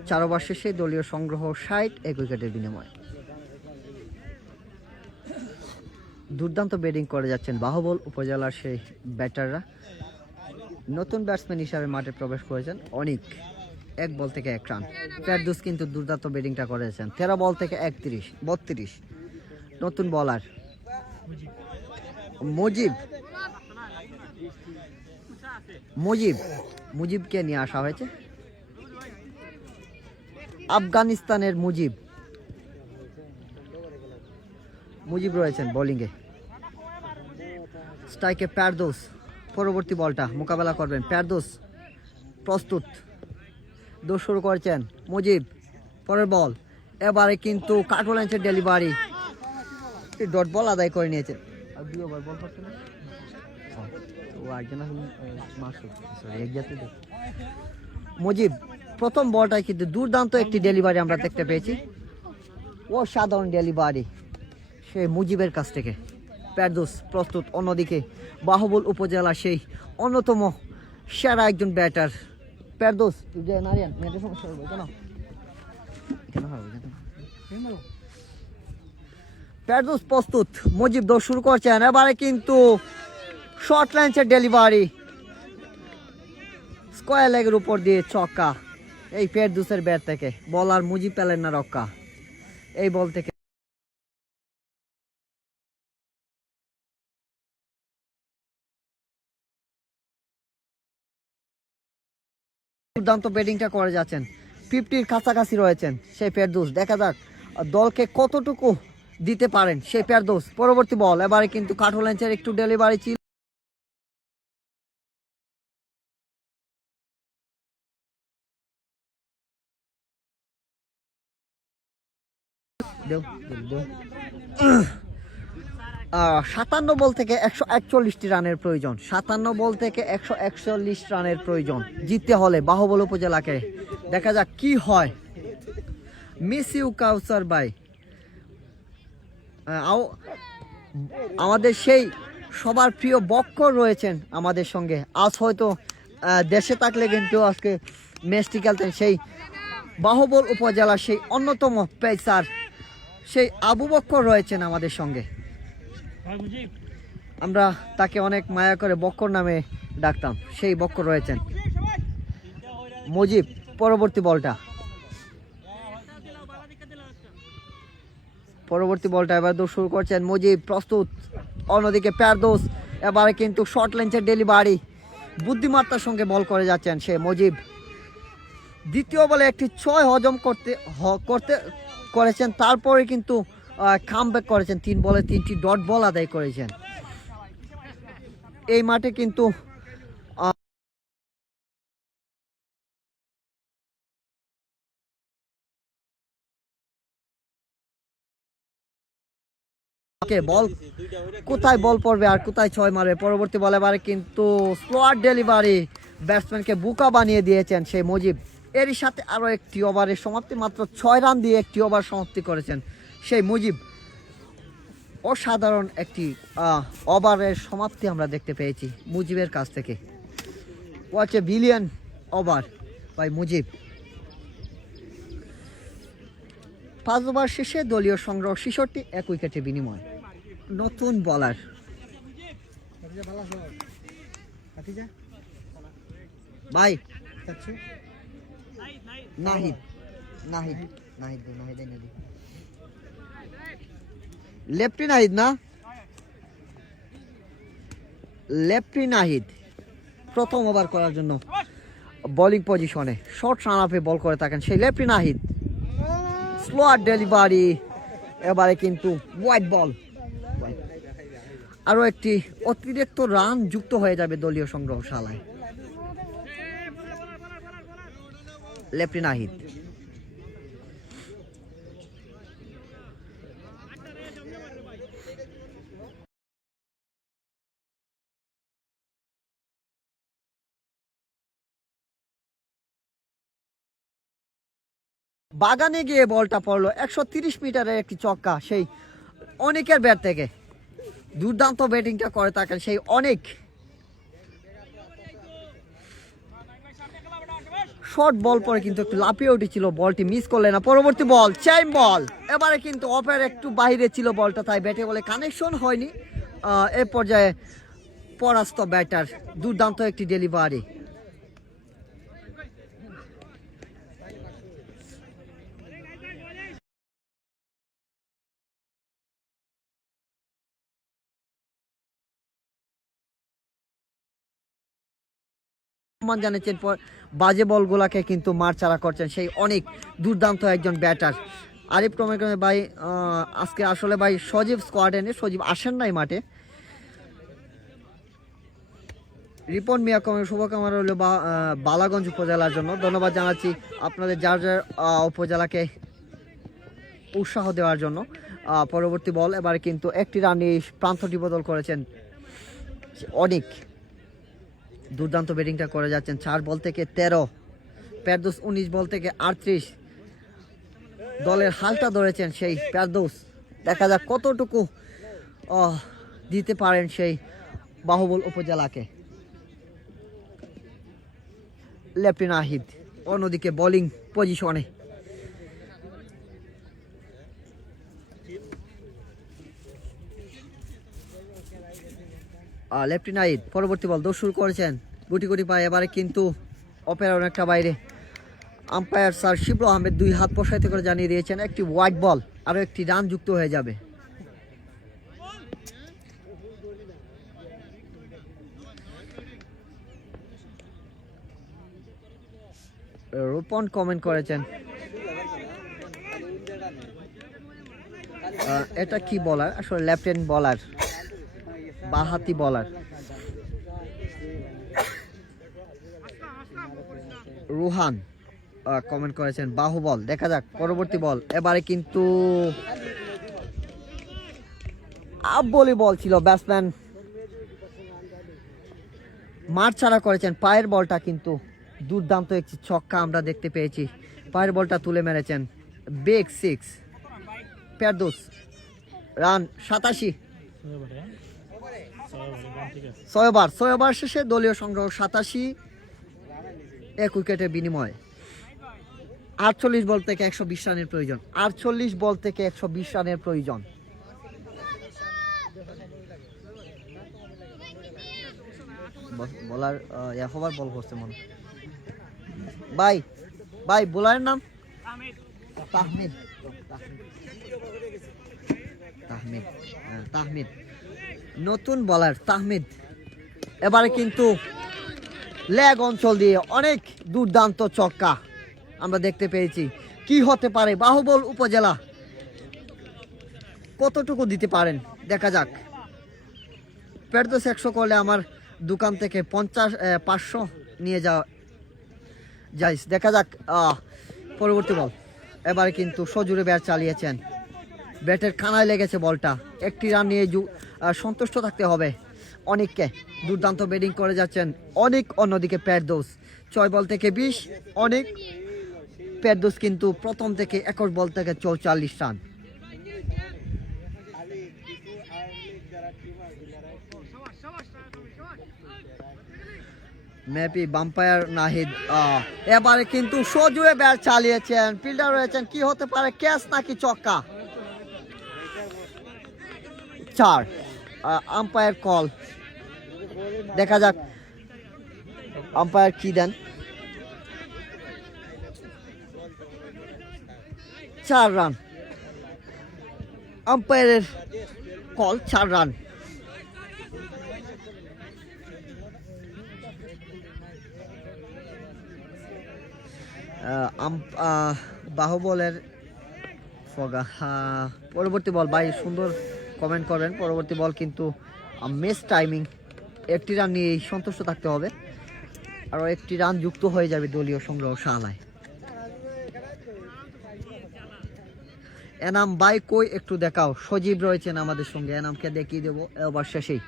4 ওভার শেষে দলীয় সংগ্রহ 60 1 উইকেটের বিনিময়ে দুর্দান্ত ব্যাটিং করে যাচ্ছেন বাহুবল উপজেলার সেই ব্যাটাররা নতুন ব্যাটসম্যান হিসাবে মাঠে প্রবেশ করেছেন অনেক 1 বল থেকে 1 রান ফেরদৌস কিন্তু দুর্দান্ত ব্যাটিংটা করেছেন 13 বল থেকে 32 নতুন বলার মুজিবকে নিয়ে আসা হয়েছে আফগানিস্তানের মুজিব রয়েছেন বোলিংয়ে স্ট্রাইকে ফেরদৌস পরবর্তী বলটা মোকাবেলা করবেন ফেরদৌস প্রস্তুত দৌড় শুরু করেছেন মুজিব পরের বল এবারে কিন্তু কাটওয়ালেন্সের ডেলিভারি ডট বল আদায় করে নিয়েছেন আর 2 ওভার বল করতে না ও একজন এখন মাসুদ সরি একজাতে তো মুজিব প্রথম বলটাই কিন্তু দুর্দান্ত একটি ডেলিভারি আমরা দেখতে পেয়েছি অসাধারণ ডেলিভারি সেই মুজিবের কাছ থেকে পেরদৌস প্রস্তুত অন্যদিকে বাহুবল উপজেলা সেই অন্যতম সেরা একজন ব্যাটার পেরদৌস যে নারিয়ান নেটের সমস্যা হবে কেন কেন হবে কেন পেরদৌস প্রস্তুত মুজিব দৌড় শুরু করছেন এবারে কিন্তু শর্ট লেন্সের ডেলিভারি স্কয়ার লেগের উপর দিয়ে ছক্কা এই পেরদৌসের ব্যাট থেকে বলার মুজিব পেলেন না রক্ষা এই বল থেকে দুর্দান্ত ব্যাটিংটা করে যাচ্ছেন 50-র কাছাকাছি রয়েছেন সেই পেরদৌস দেখা যাক দলকে কতটুকু দিতে পারেন সেই পেরদৌস পরবর্তী বল এবারে কিন্তু কাঠোলেন্সের একটু ডেলিভারি ছিল দেও দেও 57 বল থেকে 141টি রানের প্রয়োজন 57 বল থেকে 141 রানের প্রয়োজন জিততে হলে বাহুবল উপজেলাকে দেখা যাক কি হয় মিস ইউ কাউসার ভাই আমাদের সেই সবার প্রিয় বক্কর রয়েছেন আমাদের সঙ্গে আজ হয়তো দেশে থাকলে কিন্তু আজকে ম্যাচটি খেলতেন সেই বাহুবল উপজেলার সেই অন্যতম পেসার সেই আবু বক্কর রয়েছেন আমাদের সঙ্গে আমরা তাকে অনেক মায়া করে বক্কর নামে ডাকতাম সেই বক্কর রয়েছেন মুজিব পরবর্তী বলটা এবার দৌড় শুরু করছেন মুজিব প্রস্তুত অন্যদিকে পেরদৌস এবারে কিন্তু শর্ট লেন্সের ডেলিভারি বুদ্ধিমত্তার সঙ্গে বল করে যাচ্ছেন সে মুজিব দ্বিতীয় বলে একটি 6 হজম করেছেন তারপরে কিন্তু কামব্যাক করেছেন 3 বলে 3টি ডট বল আদায় করেছেন এই মাঠে কিন্তু বল কোথায় বল পড়বে আর কোথায় 6 মারবে পরবর্তী বলে এবারে কিন্তু স্লোয়ার ডেলিভারি ব্যাটসম্যানকে বুকা বানিয়ে দিয়েছেন সেই মুজিব এরই সাথে আরো একটি ওভারের সমাপ্তি মাত্র 6 রান দিয়ে একটি ওভার সমাপ্তি করেছেন সেই মুজিব অসাধারণ একটি ওভারের সমাপ্তি আমরা দেখতে পেয়েছি মুজিবের কাছ থেকে watch a billion over by Mujib 5 over শেষে দলীয় সংগ্রহ 66 1 উইকেটের বিনিময় নতুন বলার ভাই নাহিদ লেফটি নাহিদ না লেফটি নাহিদ প্রথম ওভার করার জন্য বোলিং পজিশনে শর্ট রান আপে বল করে থাকেন সেই লেফটি নাহিদ স্লোয়ার ডেলিভারি এবারে কিন্তু হোয়াইট বল আরো একটি অতিরিক্ত রান যুক্ত হয়ে যাবে দলীয় সংগ্রহশালায় লেফটি নাহিদ বাগানে গিয়ে বলটা পড়লো 130 মিটারের একটি ছক্কা সেই অনেকের ব্যাট থেকে দুর্দান্ত ব্যাটিংটা করে থাকেন সেই অনেক শর্ট বল পরে কিন্তু একটু লাফিয়ে উঠেছিল বলটি মিস করলে না পরবর্তী বল চাইম বল এবারে কিন্তু অফের একটু বাইরে ছিল বলটা তাই ব্যাটে বলে কানেকশন হয়নি এই পর্যায়ে পরাস্ত ব্যাটার দুর্দান্ত একটি ডেলিভারি জানিয়েছেন বাজে বলগুলাকে কিন্তু মারচাড়া করছেন সেই অনেক দুর্দান্ত একজন ব্যাটার আরিফ টমের ভাই আজকে আসলে ভাই সজীব স্কোয়াডে সজীব আসেন নাই মাঠে রিপন মিয়া কমের শুভকামনা রইল বালাগঞ্জ উপজেলার জন্য ধন্যবাদ জানাচ্ছি আপনাদের যার যার উপজেলাকে উৎসাহ দেওয়ার জন্য। পরবর্তী বল, এবারে কিন্তু একটি রানে প্রান্তটি বদল করেছেন অনেক দুর্দান্ত ব্যাটিংটা করে যাচ্ছেন। 4 বল থেকে 13, পেরদৌস 19 বল থেকে 38, দলের হালটা ধরেছেন সেই পেরদৌস। দেখা যাক কতটুকু দিতে পারেন সেই বাহুবল উপজেলাকে। লেফটি নাহিদ অন্যদিকে বোলিং পজিশনে। লেফটি নাহিদ পরবর্তী বল দৌড় শুরু করেছেন, গুটি গুটি পায়, এবারে কিন্তু অপেরা অনেকটা বাইরে। আম্পায়ার স্যার শিবলু আহমেদ 2 হাত প্রসারিত করে জানিয়ে দিয়েছেন একটি হোয়াইট বল, আরও একটি রান যুক্ত হয়ে যাবে। রূপন কমেন্ট করেছেন এটা কি বলার, আসলে লেফট হ্যান্ড বলার, বাহাতি বলার। রুহান কমেন্ট করেছেন বাহুবল। দেখা যাক পরবর্তী বল, এবারে কিন্তু বলি বল ছিল, ব্যাটসম্যান মাঠ ছাড়া করেছেন। পায়ের বলটা কিন্তু দুর্দান্ত একটি ছক্কা আমরা দেখতে পেয়েছি, পায়ের বলটা তুলে মেরেছেন। বিগ 6, পেরদৌস রান 87, 6 ওভার শেষে দলীয় সংগ্রহ 87, 1 উইকেটের বিনিময়ে। 48 বল থেকে 120 রানের প্রয়োজন, 48 বল থেকে 120 রানের প্রয়োজন। বলার হবার বল করছে মনে ভাই, ভাই বোলারের নাম তাহমিদ, তাহমিদ, তাহমিদ নতুন বলার তাহমিদ। এবারে কিন্তু লেগ অঞ্চল দিয়ে অনেক দুর্দান্ত ছক্কা আমরা দেখতে পেয়েছি। কি হতে পারে বাহুবল উপজেলা, কতটুকু দিতে পারেন দেখা যাক। পেরদৌস 100 করলে আমার দোকান থেকে 500 নিয়ে যাওয়া যাই। দেখা যাক পরবর্তী বল, এবারে কিন্তু সজোরে ব্যাট চালিয়েছেন, ব্যাটের কানায় লেগেছে বলটা। একটি রান নিয়ে সন্তুষ্ট থাকতে হবে অনেককে। দুর্দান্ত ব্যাটিং করে যাচ্ছেন অনেক, অন্যদিকে পেরদৌস 6 বল থেকে 20, অনেক। পেরদৌস কিন্তু প্রথম থেকে 21 বল থেকে 44 রান। মেপি বাম্পায়ার নাহিদ এবারে কিন্তু সজোরে ব্যাট চালিয়েছেন, ফিল্ডার রয়েছেন, কি হতে পারে ক্যাচ নাকি ছক্কা? 4, আম্পায়ার কল, দেখা যাক আম্পায়ার কি দেন। 4 রান, আম্পায়ারের কল 4 রান। বাহুবলের ফগা। পরবর্তী বল, ভাই সুন্দর কমেন্ট করেন। পরবর্তী বল কিন্তু মিস টাইমিং, একটি রান নিয়ে সন্তুষ্ট থাকতে হবে, আরও একটি রান যুক্ত হয়ে যাবে দলীয় সংগ্রহ শালায়। এনাম ভাই কই একটু দেখাও, সজীব রয়েছেন আমাদের সঙ্গে, এনামকে দেখিয়ে দেবো এবার শেষেই।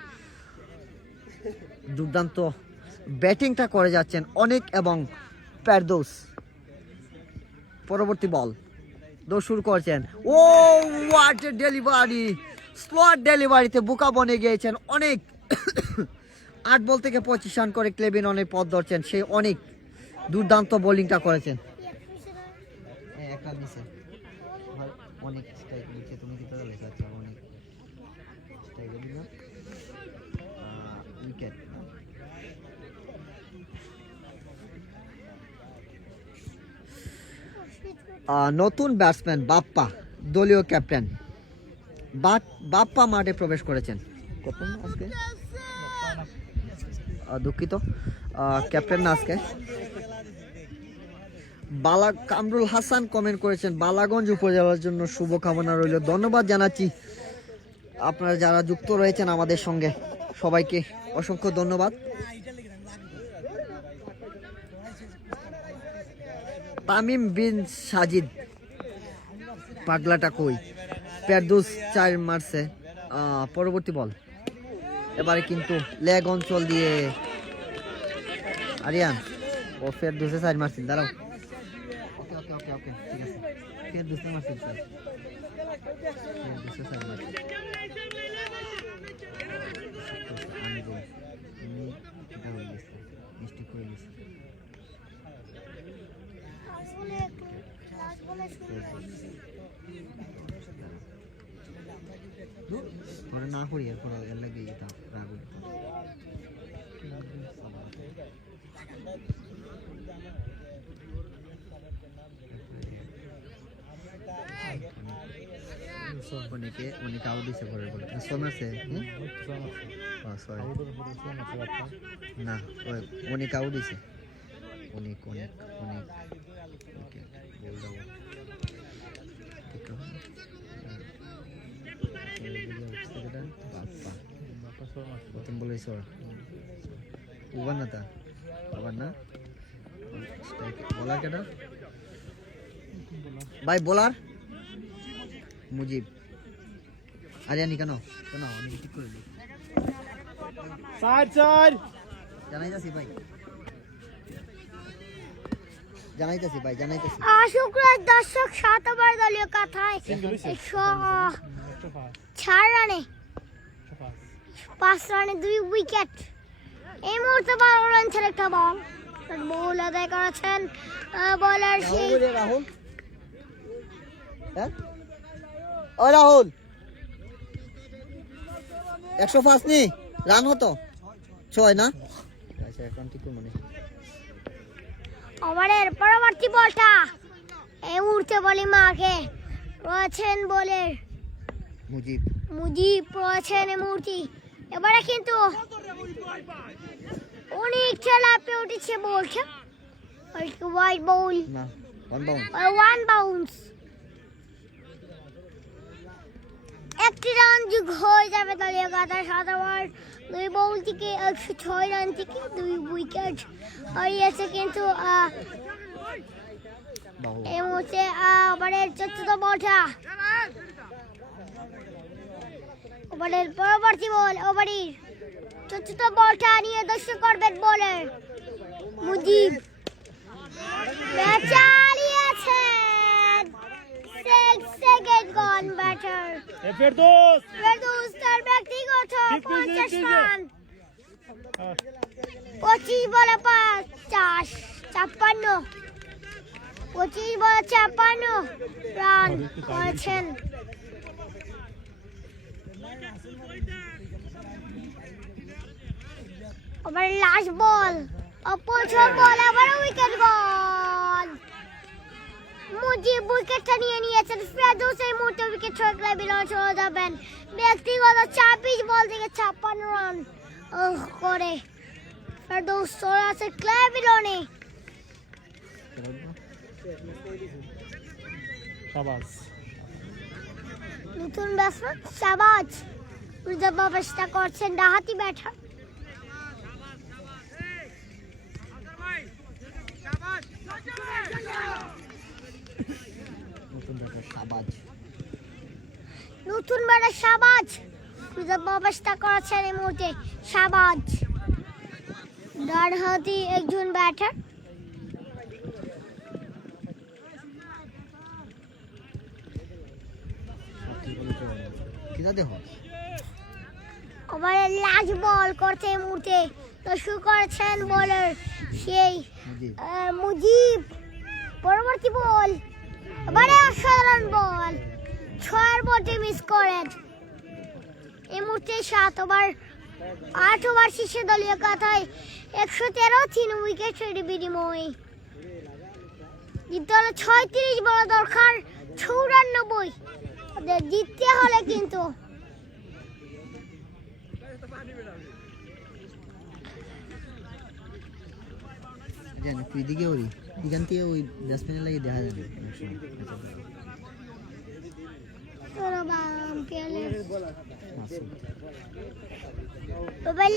দুর্দান্ত ব্যাটিংটা করে যাচ্ছেন অনেক এবং পেরদৌস। পরবর্তী বল দৌড় শুরু করছেন, ও হোয়াট এ ডেলিভারি, স্লট ডেলিভারিতে বোকা বনে গিয়েছেন অনেক। 8 বল থেকে 25 রান করে ক্লেবিন অনেক পথ ধরছেন, সে অনেক দুর্দান্ত বোলিংটা করেছেন। একটা নিচে অনেক স্ট্রাইক নিচে, তুমি কি তোরা লেখা আছে অনেক স্ট্রাইক দিন উইকেট। নতুন ব্যাটসম্যান বাপ্পা, দলীয় ক্যাপ্টেন বাপ্পা মাঠে প্রবেশ করেছেন। কখন আজকে দুঃখিত, ক্যাপ্টেন না আজকে। কামরুল হাসান কমেন্ট করেছেন বালাগঞ্জ উপজেলার জন্য শুভকামনা রইল। ধন্যবাদ জানাচ্ছি আপনারা যারা যুক্ত রয়েছেন আমাদের সঙ্গে, সবাইকে অসংখ্য ধন্যবাদ। তামিম বিন সাজিদ পাগলাটা কই। ফেরদৌস 4 মারছে। পরবর্তী বল, এবারে কিন্তু লেগ অঞ্চল দিয়ে আরিয়ান ও ফেরদৌসে 4 মারছিল। দাঁড়াও, ওকে ওকে ওকে ওকে ঠিক আছে, ফেরদৌসে মারছিল স্যার, ফেরদৌসে 4 মারছিল। আমি বল তুমি এটা হয়ে গেছে, মিস্টেক করে দিয়েছি। তোরা না করি এরপর এর লাগে এটা রাগ হইতো। অনেকে আউট দিছে পরের বলে সোম আছে। সরি না, ওই অনেক আউট দিছে, অনেক অনেক অনেক গোল দাও ঠিক আছে। প্রথম বলে ওভার না, তা ওভার না, বলার কেটা ভাই, বলার মুজিব। আরিয়ানি কেন কেন আমি ঠিক করে দিই, জানাইতাছি ভাই, জানাইতাছি ভাই, জানাইতাছি। শুক্রবার দর্শক 7 ওভার দলীয় কথায় 104 রানে 5 রানে 2 উইকেট। এই মুহূর্তে 12 রান ছেড়ে একটা বল আদায় করেছেন বলার সেই রাহুল। হ্যাঁ ও রাহুল 105 নি রান হতো 6 না। আচ্ছা এখন ঠিক মনে। ওভারের পরবর্তী বলটা এই মুহূর্তে বলি মাকে রয়েছেন বলে মুজিব রয়েছেন এই মুহূর্তে। এবারে কিন্তু অনেক খেলাপে উঠেছে বলছে হোয়াইট বল না, ওয়ান বাউন্স। একটি রান যোগ হয়ে যাবে দলীয় কাতার 7 ওভার 2 বল থেকে 106 রান থেকে 2 উইকেট হারিয়েছে। কিন্তু এই মুহূর্তে ওভারের 4th বলটা, ওভারের পরবর্তী বল, ওভারের 4th বলটা নিয়ে দর্শক করবেন বলার মুজিব চালিয়েছেন। 6 সেকেন্ড গন ব্যাটার ফেরদৌস তার ব্যক্তিগত 50 রান 25 বলে 56 রান করেছেন। আবার লাস্ট বল, অপোজিট বল, আবার উইকেট গল। মুজিব উইকেটটা নিয়ে নিয়েছেন। ফেরদৌস এই মুহূর্তে উইকেট ছড়লে বিলন চলে যাবেন। ব্যক্তিগত 26 বল থেকে 56 রান করে ফেরদৌস চলে আছে ক্লাব বিলনে। নতুন ব্যাটসম্যান শাহবাজ ব্যবস্থা করছেন ডাহাতি ব্যাটার। নতুন ব্যাটার শাহবাজ ব্যবস্থা করেছেন এই মুহূর্তে। শাহবাজ ডানহাতি একজন ব্যাটার। ওভারের লাস্ট বল করতে এই মুহূর্তে শুরু করেছেন বোলার সেই মুজিব। পরবর্তী বল, এবারে অসাধারণ বল, 6 বলটি মিস করেন। এই মুহূর্তে 7 ওভার 8 ওভার শেষে দলীয় কথায় 113 3 উইকেটের বিনিময়ে জিততে হলে 36 বল দরকার 94। ওদের জিততে হলে কিন্তু এদিকে ওই এখান থেকে ওই ব্যাটসম্যানের লাগে দেখা যাবে।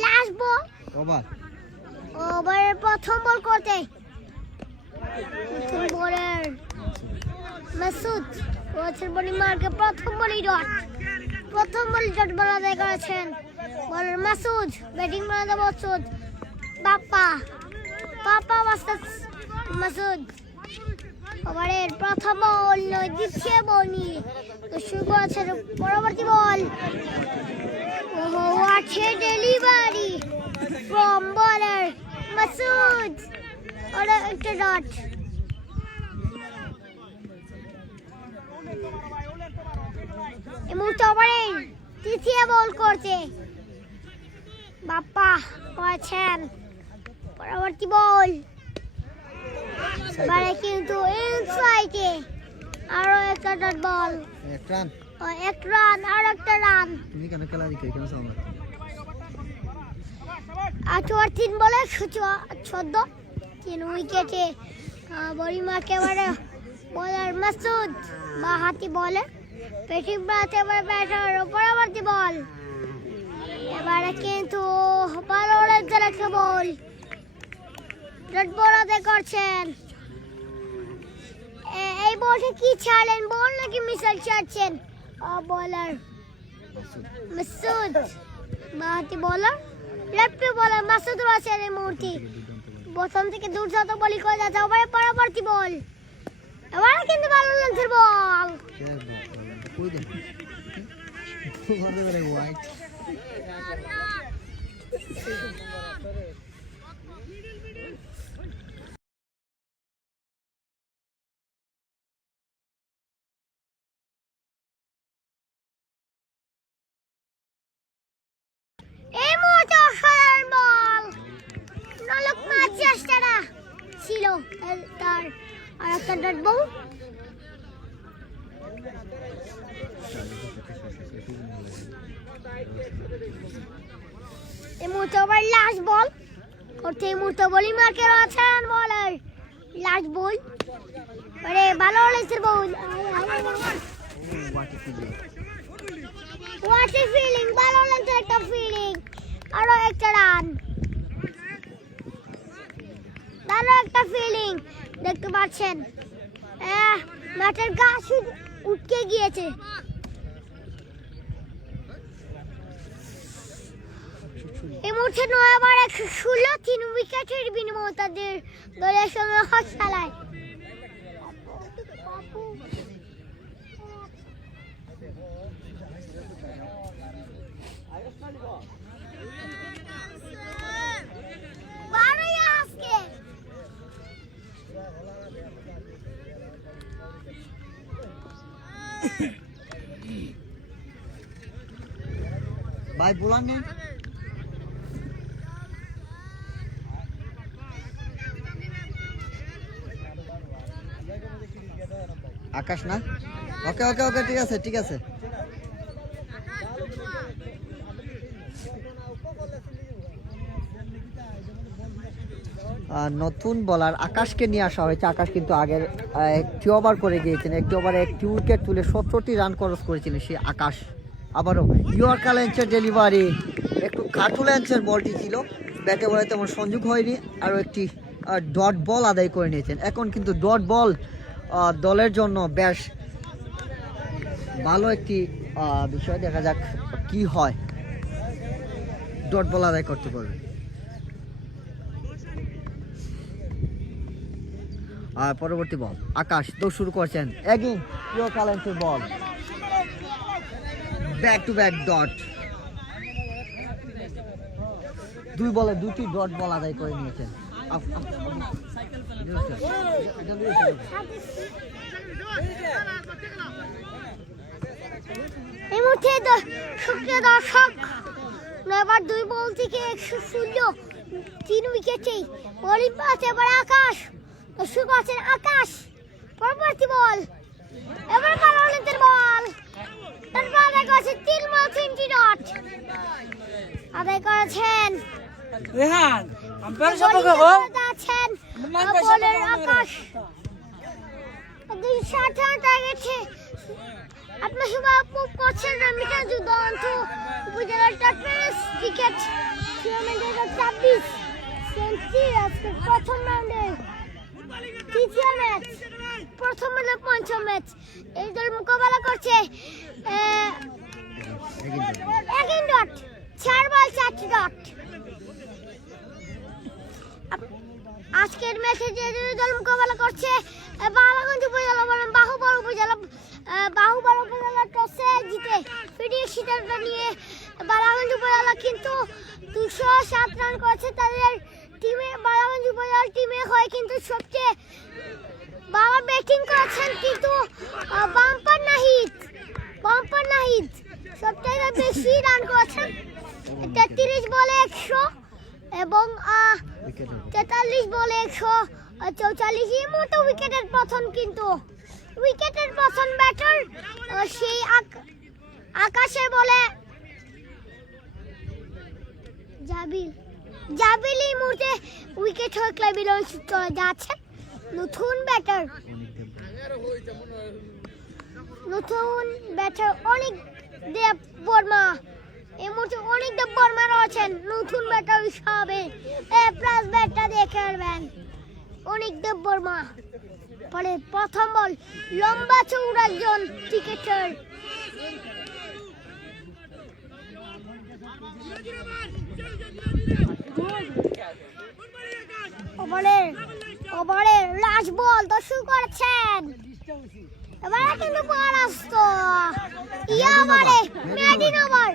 লাস্ট বল, ওভারের প্রথম বল করতে বলের মাসুদ করেছেন বলি মার্কে প্রথম বলি ডট বল আদায় করেছেন বলার মাসুদ, ব্যাটিং বানাতে মাসুদ, পাপা ভার্সেস মাসুদ। ওভারের প্রথম বল নয়, দ্বিতীয় বল নিয়ে শুরু করেছেন পরবর্তী বল। ওহো, হোয়াট এ ডেলিভারি ফ্রম বলার মাসুদ, আর একটা ডট। এই মুহূর্তে ওভারের তৃতীয় বল করছে বাপ্পা করেছেন পরবর্তী বল। এবারে কিন্তু ইনসাইডে আরো একটা ডট বল, এক রান আর একটা রান। তুমি কেন খেলা দেখো কেন সামনে 8 ওভার 3 বলে 14 3 উইকেটে বলিমাকে এবারে বলার মাসুদ বাহাতি বলে ব্যাটিং বানাতে এবারে ব্যাটার পরবর্তী বল। এবারে কিন্তু ভালো লেগেছে একটা বল, ডট বল আদায় করছেন। এই বলটি কি ছাড়লেন, বল নাকি মিসাইল ছাড়ছেন? বলার মাসুদ বাহাতি বলার লেফটি বলার মাসুদ রয়েছেন এই মুহূর্তে। প্রথম থেকে দুর্দান্ত বলি করে যাচ্ছে ওভারে পরবর্তী বল। এবারে কিন্তু ভালো লেন্থের বল, এই মুহূর্তে অসাধারণ বল। নলক মার চেষ্টাটা ছিল তার, আর একটা ডট বল। এই মুহূর্তে আবার লাস্ট বল করতে, এই মুহূর্তে বলি মার্কে রয়েছেন বলার লাস্ট বল। আরে ভালো লেগেছে বল, হোয়াট এ ফিলিং, ভালো লেগেছে একটা ফিলিং। আরো একটা রান, ভালো একটা ফিলিং দেখতে পাচ্ছেন। মাঠের ঘাস উঠকে গিয়েছে। এই মুহূর্তে 9 ওভার 116 3 উইকেটের বিনিময়ে তাদের দলের সঙ্গে হস খেলায়। ভাই বলার নেই। আকাশ না, ওকে ওকে ওকে ঠিক আছে ঠিক আছে। নতুন বলার আকাশকে নিয়ে আসা হয়েছে। আকাশ কিন্তু আগের একটি ওভার করে গিয়েছেন, একটি ওভারে একটি উইকেট তুলে 17টি রান খরচ করেছিলেন সেই আকাশ। আবারও ইয়র্কার লেন্সের ডেলিভারি, একটু খাটু লেন্সের বলটি ছিল, ব্যাটে বলে তেমন সংযোগ হয়নি, আরও একটি ডট বল আদায় করে নিয়েছেন। এখন কিন্তু ডট বল দলের জন্য বেশ ভালো একটি বিষয়, দেখা যাক কি হয়, ডট বল আদায় করতে পারবে। আর পরবর্তী বল আকাশ দৌড় শুরু করছেন, এগেইন ইয়র্কার লেন্সের বল, ব্যাক টু ব্যাক ডট। 2 বলে 2টি ডট বল আদায় করে নিয়েছেন। এই মুহূর্তে সুপ্রিয় দর্শক, 9 ওভার 2 বল থেকে 116 3 উইকেটে বোলিং পাচ্ছে এবার আকাশ। শুরু করছেন আকাশ, পরবর্তী বল। এবার ভালো লেন্থের বল, তারপর আদায় করেছেন 3 বল 3টি ডট আদায় করেছেন। রেহান আম্পায়ার সাথে গো আছেন বলের আকাশ। 260 রান টার্গেটে আপনার সবাই উপভোগ করছেন রামিকা যুদ্ধন্ত উপজেলার টাটমেস ক্রিকেট টুর্নামেন্টের 26 সেঞ্চুরি আজকে প্রথম রাউন্ডে তৃতীয় ম্যাচ। প্রথম বলে পঞ্চম ম্যাচ। এই দল মোকাবেলা করছে এগিন ডট 4 বল 4টি ডট। আজকের ম্যাচে যে দুই দল মোকাবেলা করছে বালাগঞ্জ উপজেলা বনাম বাহুবল উপজেলা টসে জিতে ফিরিয়ে সিদ্ধান্ত নিয়ে বালাগঞ্জ উপজেলা কিন্তু 207 রান করেছে তাদের টিমে। বালাগঞ্জ উপজেলার টিমে হয় কিন্তু সবচেয়ে ভালো ব্যাটিং করেছেন কিন্তু বাম্পার নাহিদ সবচেয়ে বেশি রান করেছেন 33 বলে 100 এবং 43 বলে 144। এই মতো উইকেটের পতন কিন্তু উইকেটের পতন ব্যাটার সেই আকাশে বলে জাবিল এই মুহূর্তে উইকেট হয়ে ক্লাবে চলে যাচ্ছে। নতুন ব্যাটার অনেক দেব বর্মা এই মুহূর্তে অনেক দেব বর্মা রয়েছেন নতুন ব্যাটার হিসাবে। প্লাস ব্যাটটা দেখে খেলবেন অনেক দেব বর্মা। পরে প্রথম বল লম্বা চৌড়া একজন ক্রিকেটার ওভারের লাস্ট বল তো শুরু করেছেন। এবারে কিন্তু বল আসতো মেডিন ওভার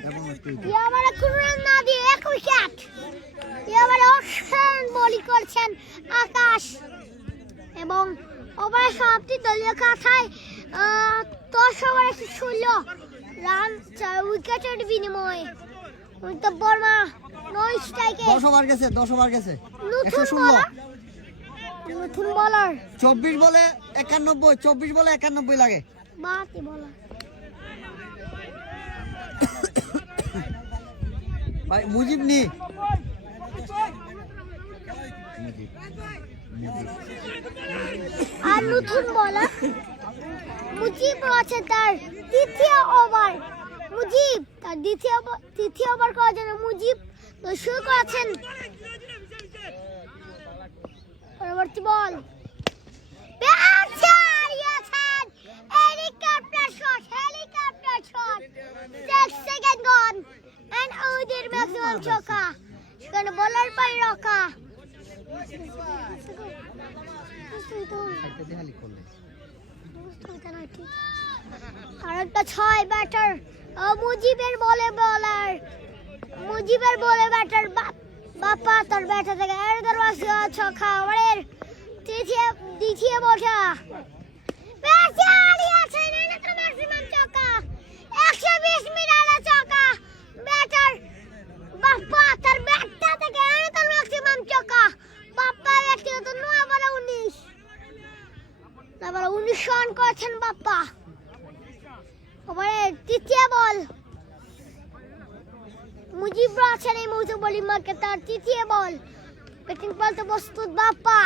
কোনো রান না দিয়ে 1 উইকেট। অসাধারণ বোলিং করছেন আকাশ এবং ওভারের সমাপ্তি দলীয় খাতায় 10 ওভারে 16 রান 4 উইকেটের বিনিময়ে। বর্মা 9 স্ট্রাইকে 10 ওভার গেছে নতুন বলার 24 বলে 91 লাগে। বাতি বলার ভাই মুজিব নি আর নতুন বলার মুজিব আছে তার দ্বিতীয় ওভার। দ্বিতীয় ওভার করার জন্য মুজিব শুরু করেছেন। পরবর্তী ball helicopter shot 6 second gone and ওদের ম্যাক্সিমাম ছক্কা। সেখানে বলার পাই রক্ষা আরেকটা 6 ব্যাটার মুজিবের বলে ব্যাটার বাপ্পা তার ব্যাটা থেকে ছক্কা। ওভারের দ্বিতীয় বলটা ম্যাক্সিমাম ছক্কা 120 মিটারের ছক্কা। ব্যাটার বাপ্পা তার ব্যাটটা থেকে ম্যাক্সিমাম ছক্কা। বাপ্পা ব্যক্তিগত 9 বলে 19 রান করেছেন বাপ্পা। ওভারের তৃতীয় বল মুজিব আছেন এই মুহূর্তে বোলিং মার্কে তার তৃতীয় বল ব্যাটিং করতে প্রস্তুত বাপ্পা।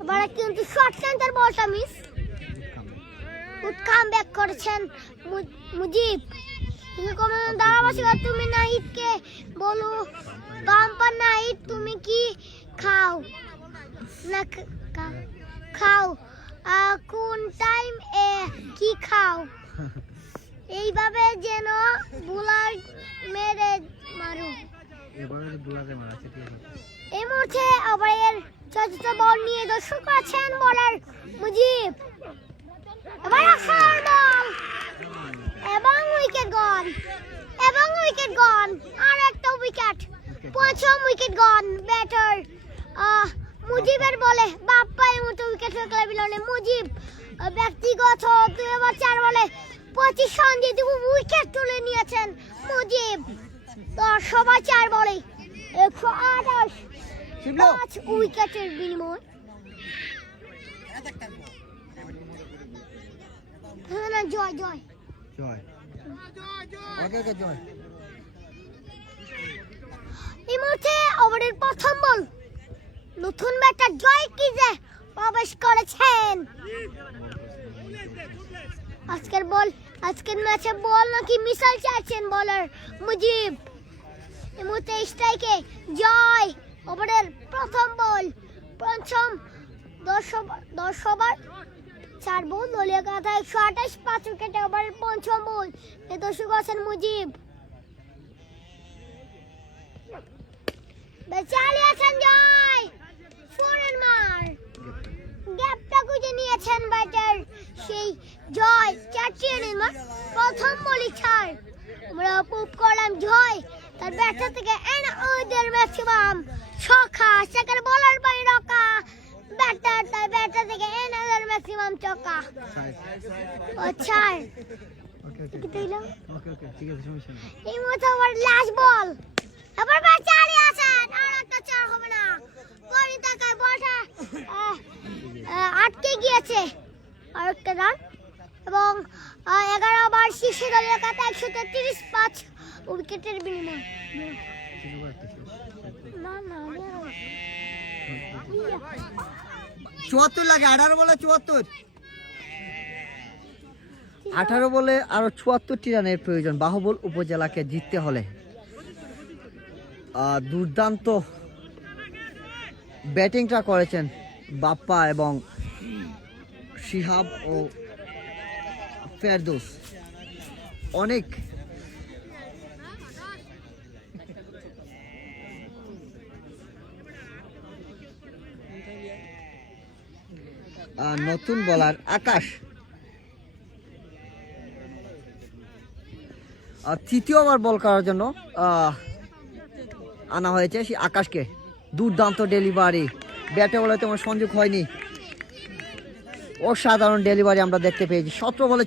এবারে কিন্তু শর্ট সেন্টার বলটা মিস। কাম ব্যাক করেছেন মুজিব। তুমি নাহিদকে বলো বাম্পার নাহিদ তুমি কি খাও না খাও কোন টাইম কি খাও এইভাবে যেন বুলার মেরে মারো। এই মুহূর্তে ওভারের চতুর্থ বল নিয়ে দর্শক আছেন বলার মুজিব। এবার আসার বল এবং উইকেট গন আর একটা উইকেট। পঞ্চম উইকেট গন ব্যাটার মুজিবের বলে বাপ্পা এই মুহূর্তে উইকেট হয়ে ক্লাবে মুজিব ব্যক্তিগত 2 ওভার 4 বলে 25 রান দিয়ে উইকেট তুলে নিয়েছেন মুজিব। তো সবাই 4 বলে 128 উইকেটের বিনিময়। জয় এই মুহূর্তে ওভারের প্রথম বল নতুন ব্যাটার জয় কি যে প্রবেশ করেছেন। আজকের ম্যাচে বল নাকি মিসাইল চাইছেন বলার মুজিব। এই মুহূর্তে স্ট্রাইকে জয়। ওভারের প্রথম বল পঞ্চম 10 ওভার 4 বল, দলীয় কথা 128, 5 উইকেটে ওভারের পঞ্চম বল। এ দর্শক আছেন মুজিব, চালিয়েছেন জয়, ফোরের মার, গ্যাপটা খুঁজে নিয়েছেন ব্যাটার সেই জয়, 4টি রানের মার, প্রথম বলই ছাড়। আমরা উপভোগ করলাম জয় তার ব্যাটার থেকে ওদের ম্যাক্সিমাম ছক্কা, সেখানে বলার বাইরে রকা, ব্যাটার তার ব্যাটার থেকে ওদের ম্যাক্সিমাম ছক্কা ও ছাড়। এই মতো আমার লাস্ট বল, এবার ব্যাট চালিয়ে আছেন, আর একটা চার হবে না, গড়ি তাকায় বলটা আটকে গিয়েছে, আর একটা রান এবং 11 ওভার শীর্ষে দলীয় খাতা 133, 5 উইকেটের বিনিময়। না না 74 লাগে, 18 বলে 74, 18 বলে আরো 74টি রানের প্রয়োজন বাহুবল উপজেলাকে জিততে হলে। দুর্দান্ত ব্যাটিংটা করেছেন বাপ্পা এবং শিহাব ও ফেরদৌস, অনেক নতুন বোলার আকাশ, তৃতীয়বার বল করার জন্য আনা হয়েছে সেই আকাশকে। দুর্দান্ত ডেলিভারি, ব্যাটে বলে তেমন সংযোগ হয়নি, অসাধারণ ডেলিভারি আমরা দেখতে পেয়েছি। 17 বলে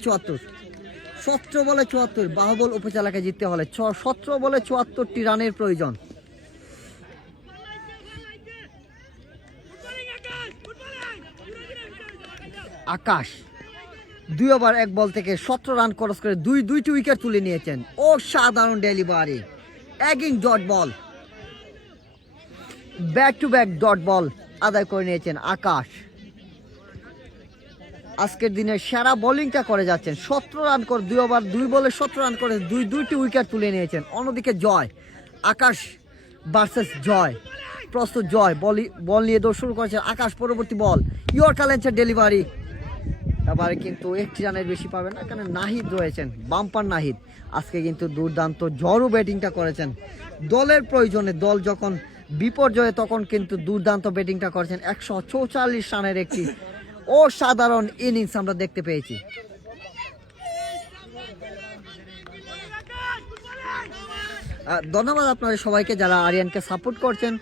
74 বাহুবল উপজেলাকে জিততে হলে 17 বলে 74টি রানের প্রয়োজন। আকাশ 2 ওভার 1 বল থেকে 17 রান খরচ করে দুইটি উইকেট তুলে নিয়েছেন। অসাধারণ ডেলিভারি, এগিং dot ball, back to back dot ball আদায় করে নিয়েছেন আকাশ। আজকের দিনে সেরা বোলিংটা করে যাচ্ছেন, 17 রান করে 2 ওভার 2 বলে 17 রান করে দুইটি উইকেট তুলে নিয়েছেন। অন্যদিকে জয়, আকাশ ভার্সেস জয়, প্রস্তুত জয়, বল নিয়ে দৌড় শুরু করেছেন আকাশ। পরবর্তী বল ইয়র্কার লেন্সের ডেলিভারি, এবারে কিন্তু 1টি রানের বেশি পাবেন না, এখানে নাহিদ রয়েছেন, বাম্পার নাহিদ আজকে কিন্তু দুর্দান্ত ঝড়ো ব্যাটিংটা করেছেন দলের প্রয়োজনে। দল যখন বিপর্যয়ে তখন কিন্তু দুর্দান্ত ব্যাটিংটা করেছেন। 144 রানের একটি অসাধারণ ইনিংস আমরা দেখতে পেয়েছি। ধন্যবাদ আপনাদের সবাইকে যারা আরিয়ানকে সাপোর্ট করছেন,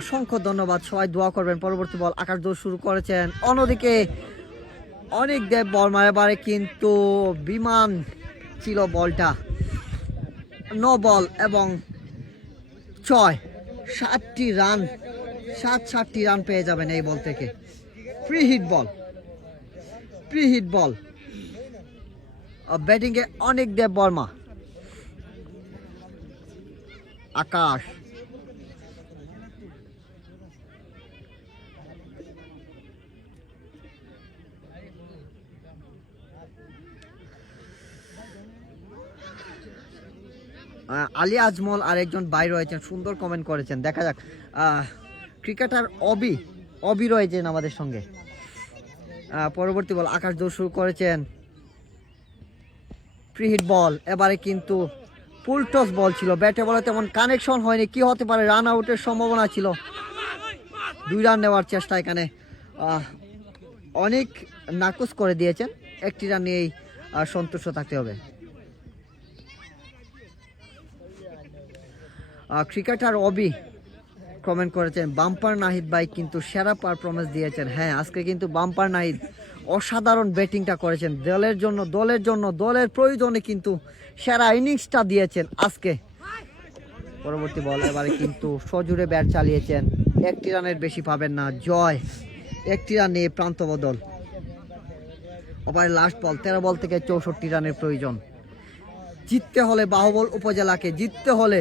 অসংখ্য ধন্যবাদ। সবাই দোয়া করবেন। পরবর্তী বল আকাশ দৌড় শুরু করেছেন, অন্যদিকে অনেক দেব বল মারে, কিন্তু বিমান ছিল বলটা, 9 বল এবং 6, 7টি রান, 7টি রান পেয়ে যাবেন এই বল থেকে। ফ্রি হিট বল ব্যাটিংয়ে অনেক দেব বর্মা। আকাশ আলী আজমল আর একজন ভাই রয়েছেন, সুন্দর কমেন্ট করেছেন, দেখা যাক। ক্রিকেটার অবি রয়েছেন আমাদের সঙ্গে। পরবর্তী বল আকাশ দৌড় শুরু করেছেন, ফ্রি হিট বল, এবারে কিন্তু ফুল টস বল ছিল, ব্যাটে বলে তেমন কানেকশন হয়নি, কি হতে পারে, রান আউটের সম্ভাবনা ছিল। 2 রান নেওয়ার চেষ্টা এখানে অনেক নাকচ করে দিয়েছেন, 1টি রান নিয়েই সন্তুষ্ট থাকতে হবে। ক্রিকেটার অবি কমেন্ট করেছেন বাম্পার নাহিদ ভাই কিন্তু সেরা পারফরমেন্স দিয়েছেন। হ্যাঁ, আজকে কিন্তু বাম্পার নাহিদ অসাধারণ ব্যাটিংটা করেছেন, দলের প্রয়োজনে কিন্তু সেরা ইনিংসটা দিয়েছেন আজকে। পরবর্তী বল এবারে কিন্তু সজোরে ব্যাট চালিয়েছেন, 1টি রানের বেশি পাবেন না জয়, 1টি রান নিয়ে প্রান্ত বদল। এবারে লাস্ট বল 13 বল থেকে 64 রানের প্রয়োজন। জিততে হলে বাহুবল উপজেলাকে, জিততে হলে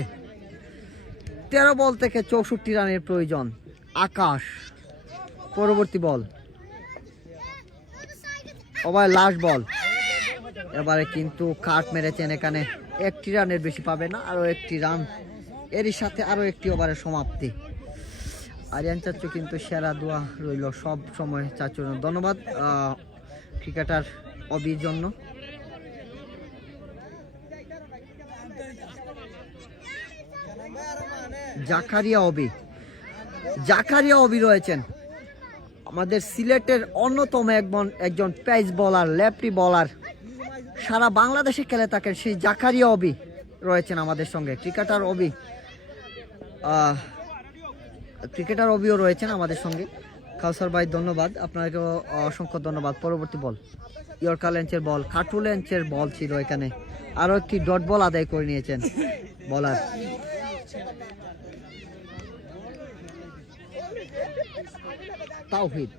13 বল থেকে 64 রানের প্রয়োজন আকাশ। পরবর্তী বল ওভার লাস্ট বল, এবারে কিন্তু কাট মেরেছেন, এখানে 1টি রানের বেশি পাবে না, আরো 1টি রান, এরই সাথে আরো 1টি ওভারের সমাপ্তি। আরিয়ান চাচু কিন্তু সেরা দোয়া রইল সব সময় চাচুর জন্য। ধন্যবাদ ক্রিকেটার অবির জন্য। জাকারিয়া অবি রয়েছেন আমাদের সিলেটের অন্যতম একজন পেস বোলার, লেফটি বোলার, সারা বাংলাদেশে খেলে থাকেন সেই জাকারিয়া অবি রয়েছেন আমাদের সঙ্গে। ক্রিকেটার অবিও রয়েছেন আমাদের সঙ্গে। কাউসার ভাই ধন্যবাদ, আপনাকেও অসংখ্য ধন্যবাদ। পরবর্তী বল ইয়র্কার লেন্সের বল, খাটু লেন্সের বল ছিল এখানে, আরো একটি ডট বল আদায় করে নিয়েছেন বলার। তাওহিদ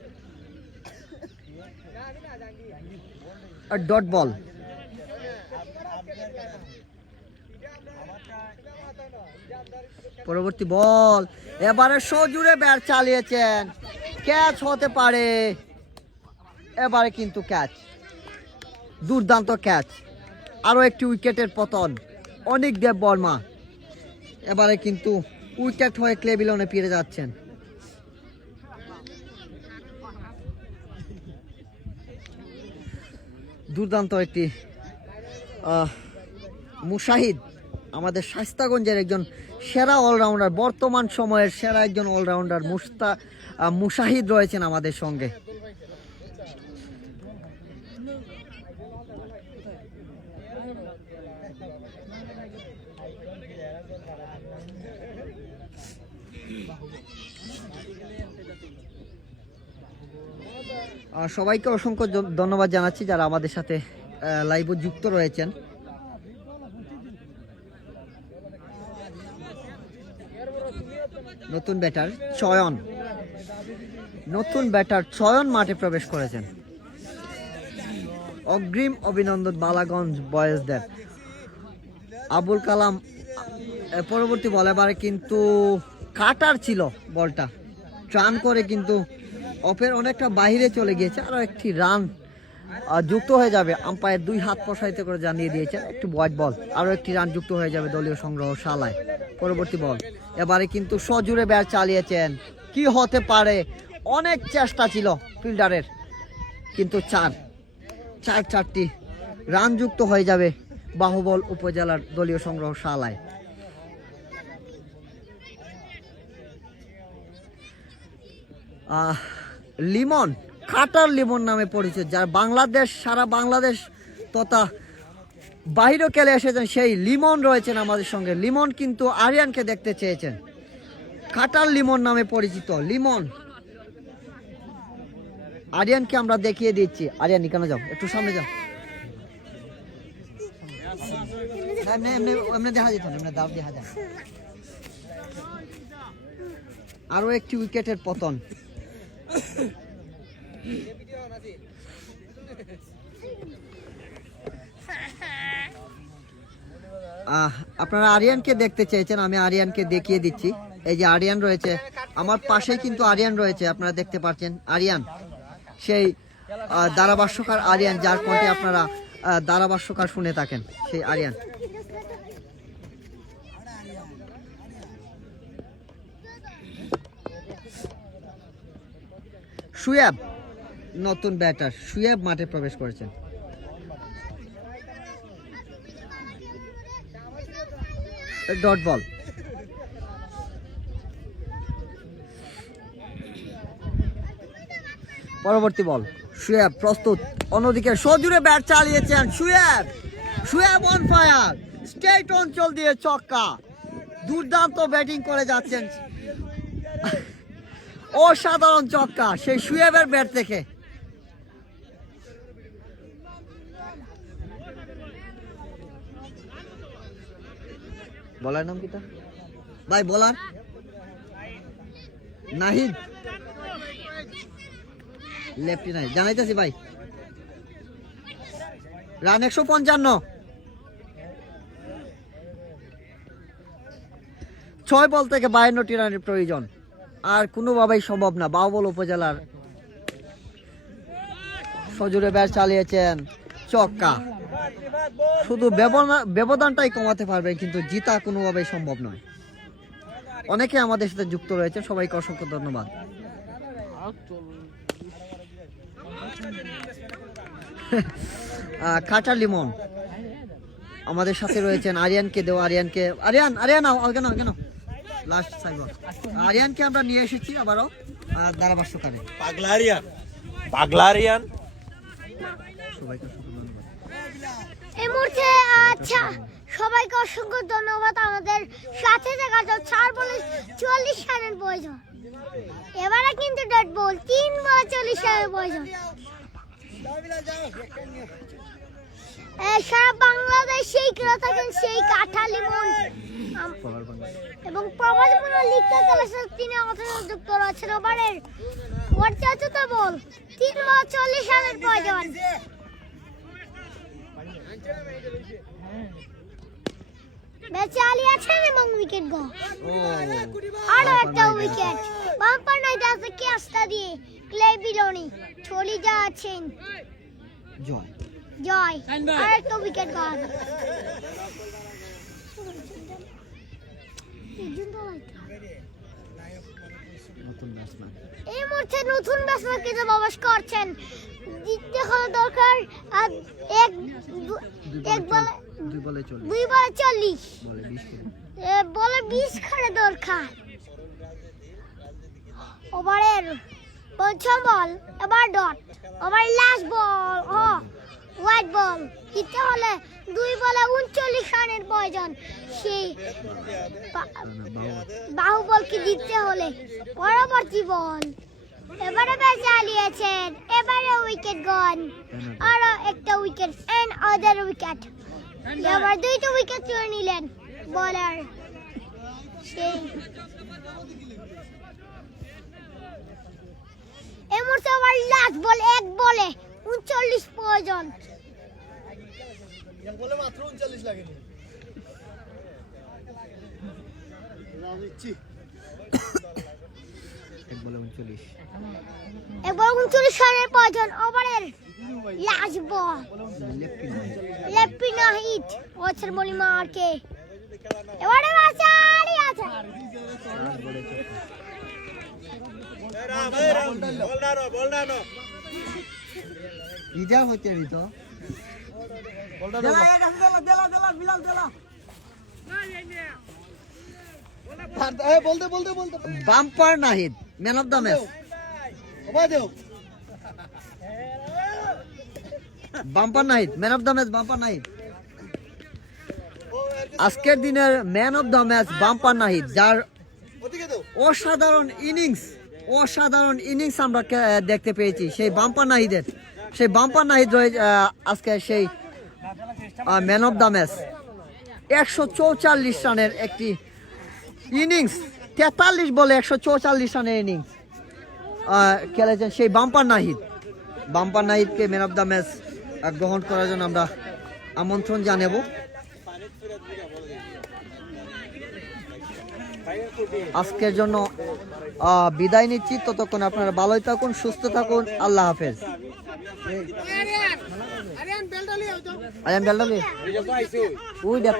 আর ডট বল। পরবর্তী বল, এবারে সজোরে ব্যাট চালিয়েছেন, ক্যাচ হতে পারে। এবারে কিন্তু ক্যাচ, দুর্দান্ত ক্যাচ। আরো একটি উইকেটের পতন অনিক দেব বর্মা। এবারে কিন্তু উইকেট হয়ে ক্লেবিলনে ফিরে যাচ্ছেন। দুর্দান্ত একটি মুশাহিদ, আমাদের শায়েস্তাগঞ্জের একজন সেরা অলরাউন্ডার, বর্তমান সময়ের সেরা একজন অলরাউন্ডার মুশাহিদ রয়েছেন আমাদের সঙ্গে। সবাইকে অসংখ্য ধন্যবাদ জানাচ্ছি যারা আমাদের সাথে লাইভে যুক্ত রয়েছেন। নতুন ব্যাটার চয়ন মাঠে প্রবেশ করেছেন। অগ্রিম অভিনন্দন বালাগঞ্জ বয়েজদের। আবুল কালাম পরবর্তী বল, এবারে কিন্তু কাটার ছিল বলটা, রান করে কিন্তু অফের অনেকটা বাহিরে চলে গিয়েছে। আরো একটি রান যুক্ত হয়ে যাবে, আম্পায়ার 2 হাত প্রসারিত করে জানিয়ে দিয়েছেন একটি হোয়াইট বল। আরো একটি রান যুক্ত হয়ে যাবে দলীয় সংগ্রহ শালায়। পরবর্তী বল, এবারে কিন্তু সজোরে ব্যাট চালিয়েছেন, কি হতে পারে, অনেক চেষ্টা ছিল ফিল্ডারের, কিন্তু চারটি রান যুক্ত হয়ে যাবে বাহুবল উপজেলার দলীয় সংগ্রহ শালায়। লিমন, কাটার লিমন নামে পরিচিত, যার সারা বাংলাদেশ তথা বাইরেও খেলে এসেছেন সেই লিমন রয়েছেন আমাদের সঙ্গে। লিমন কিন্তু আরিয়ানকে দেখতে চেয়েছেন, কাটার লিমন নামে পরিচিত লিমন। আরিয়ানকে আমরা দেখিয়ে দিচ্ছি। আরিয়ান কেন যাও, একটু সামনে যাও। এমনি দেখা যেত, এমনি দাব দেখা যায়। আরো একটি উইকেটের পতন। আপনারা আরিয়ানকে দেখতে চেয়েছেন, আমি আরিয়ানকে দেখিয়ে দিচ্ছি। এই যে আরিয়ান রয়েছে আমার পাশেই, কিন্তু আরিয়ান রয়েছে, আপনারা দেখতে পাচ্ছেন। আরিয়ান সেই ধারাভাষ্যকার আরিয়ান, যার কণ্ঠে আপনারা ধারাভাষ্যকার শুনে থাকেন, সেই আরিয়ান। শুয়েব, নতুন ব্যাটার শুয়েব মাঠে প্রবেশ করেছেন। Dot ball. পরবর্তী বল, শুয়েব প্রস্তুত, অন্যদিকে সজোরে ব্যাট চালিয়েছেন শুয়েব অন ফায়ার, স্ট্রেট অঞ্চল দিয়ে ছক্কা, দুর্দান্ত ব্যাটিং করে যাচ্ছেন, অসাধারণ ছক্কা সেই শুয়েবের ব্যাট থেকে। বলার নাম কি ভাই? বলার নাহিদ, লেফটি নাই, জানাইতেছি ভাই। রান 155, 6 বল থেকে 52টি রানের প্রয়োজন, আর কোনোভাবেই সম্ভব না। বাহুবল উপজেলার সজোরে ব্যাট চালিয়েছেন, ছক্কা। শুধু ব্যবধানটাই কমাতে পারবে, কিন্তু জিতা কোনোভাবেই সম্ভব নয়। অনেকে আমাদের সাথে যুক্ত রয়েছে, সবাইকে অসংখ্য ধন্যবাদ। কাঁচা লিমন আমাদের সাথে রয়েছেন। আরিয়ানকে দেও, আরিয়ান আও কেন লাস্ট সাইবার আরিয়ানকে আমরা নিয়ে এসেছি আবারও ধারাভাষ্যকারে। পাগলারিয়ান সবাইকে অসংখ্য ধন্যবাদ। এই মুহূর্তে আচ্ছা সবাইকে অসংখ্য ধন্যবাদ আমাদের সাথে থাকার জন্য। 4 বলে 40 রানের প্রয়োজন, এবারে কিন্তু ডট বল 3 বলে 40 রানের প্রয়োজন। সারা বাংলাদেশ সেই খেলা থাকেন সেই কাঁঠা লিমন এবং প্রবাদপুর লিখতে খেলার সাথে তিনি আমাদের সাথে যুক্ত রয়েছেন। ওভারের পর্যায়িত বল 3 বলে 40 রানের প্রয়োজন। বেঁচে আলী আছেন এবং উইকেট গো, আরো একটা উইকেট। বাম্পার নাই আছে ক্যাচটা দিয়ে ক্লে বিলনি চলে যাচ্ছেন জয়, আর একটা উইকেট গো। এই মুহূর্তে নতুন ব্যাটসম্যান কিন্তু প্রবেশ করছেন, জিততে হলে দরকার আর দুই বলে 40 বলে 20 করে দরকার। ওভারের পঞ্চম বল, এবার dot, over last ball white ball. জিততে হলে 2 বলে 39 রানের প্রয়োজন। সেই বাহুবলকে জিততে হলে পরবর্তী বল এবারে বেঁচে আলিয়েছেন, এবারে উইকেট গন, আরো একটা উইকেট এন্ড আদার উইকেট। এবার 2টা উইকেট তুলে নিলেন বলার। সেই এই মুহূর্তে আমার লাস্ট বল 1 বলে 39 প্রয়োজন। মাত্র 39 লাগেনি। এবার 39 রানের প্রয়োজন। ওভারের লাস্ট বল লেফট না হিট ওয়াচার বলি মারকে, এবারে বাঁচালি আছে। ইজা হতে দিত bumper Nahid man of the match. Bumper Nahid man of the match, bumper Nahid আজকের দিনের man of the match bumper Nahid, যার অসাধারণ ইনিংস আমরা দেখতে পেয়েছি। সেই বাম্পার নাহিদ আজকে সেই ম্যান অফ দ্য ম্যাচ। 144 রানের একটি ইনিংস, 43 বলে 144 রানের ইনিংস খেলেছেন সেই বাম্পার নাহিদকে ম্যান অফ দ্য ম্যাচ গ্রহণ করার জন্য আমরা আমন্ত্রণ জানাবো। আজকের জন্য বিদায় নিচ্ছি, ততক্ষণ আপনারা ভালোই থাকুন, সুস্থ থাকুন, আল্লাহ হাফেজ। আরিয়ান বেলডালি ওই দেখ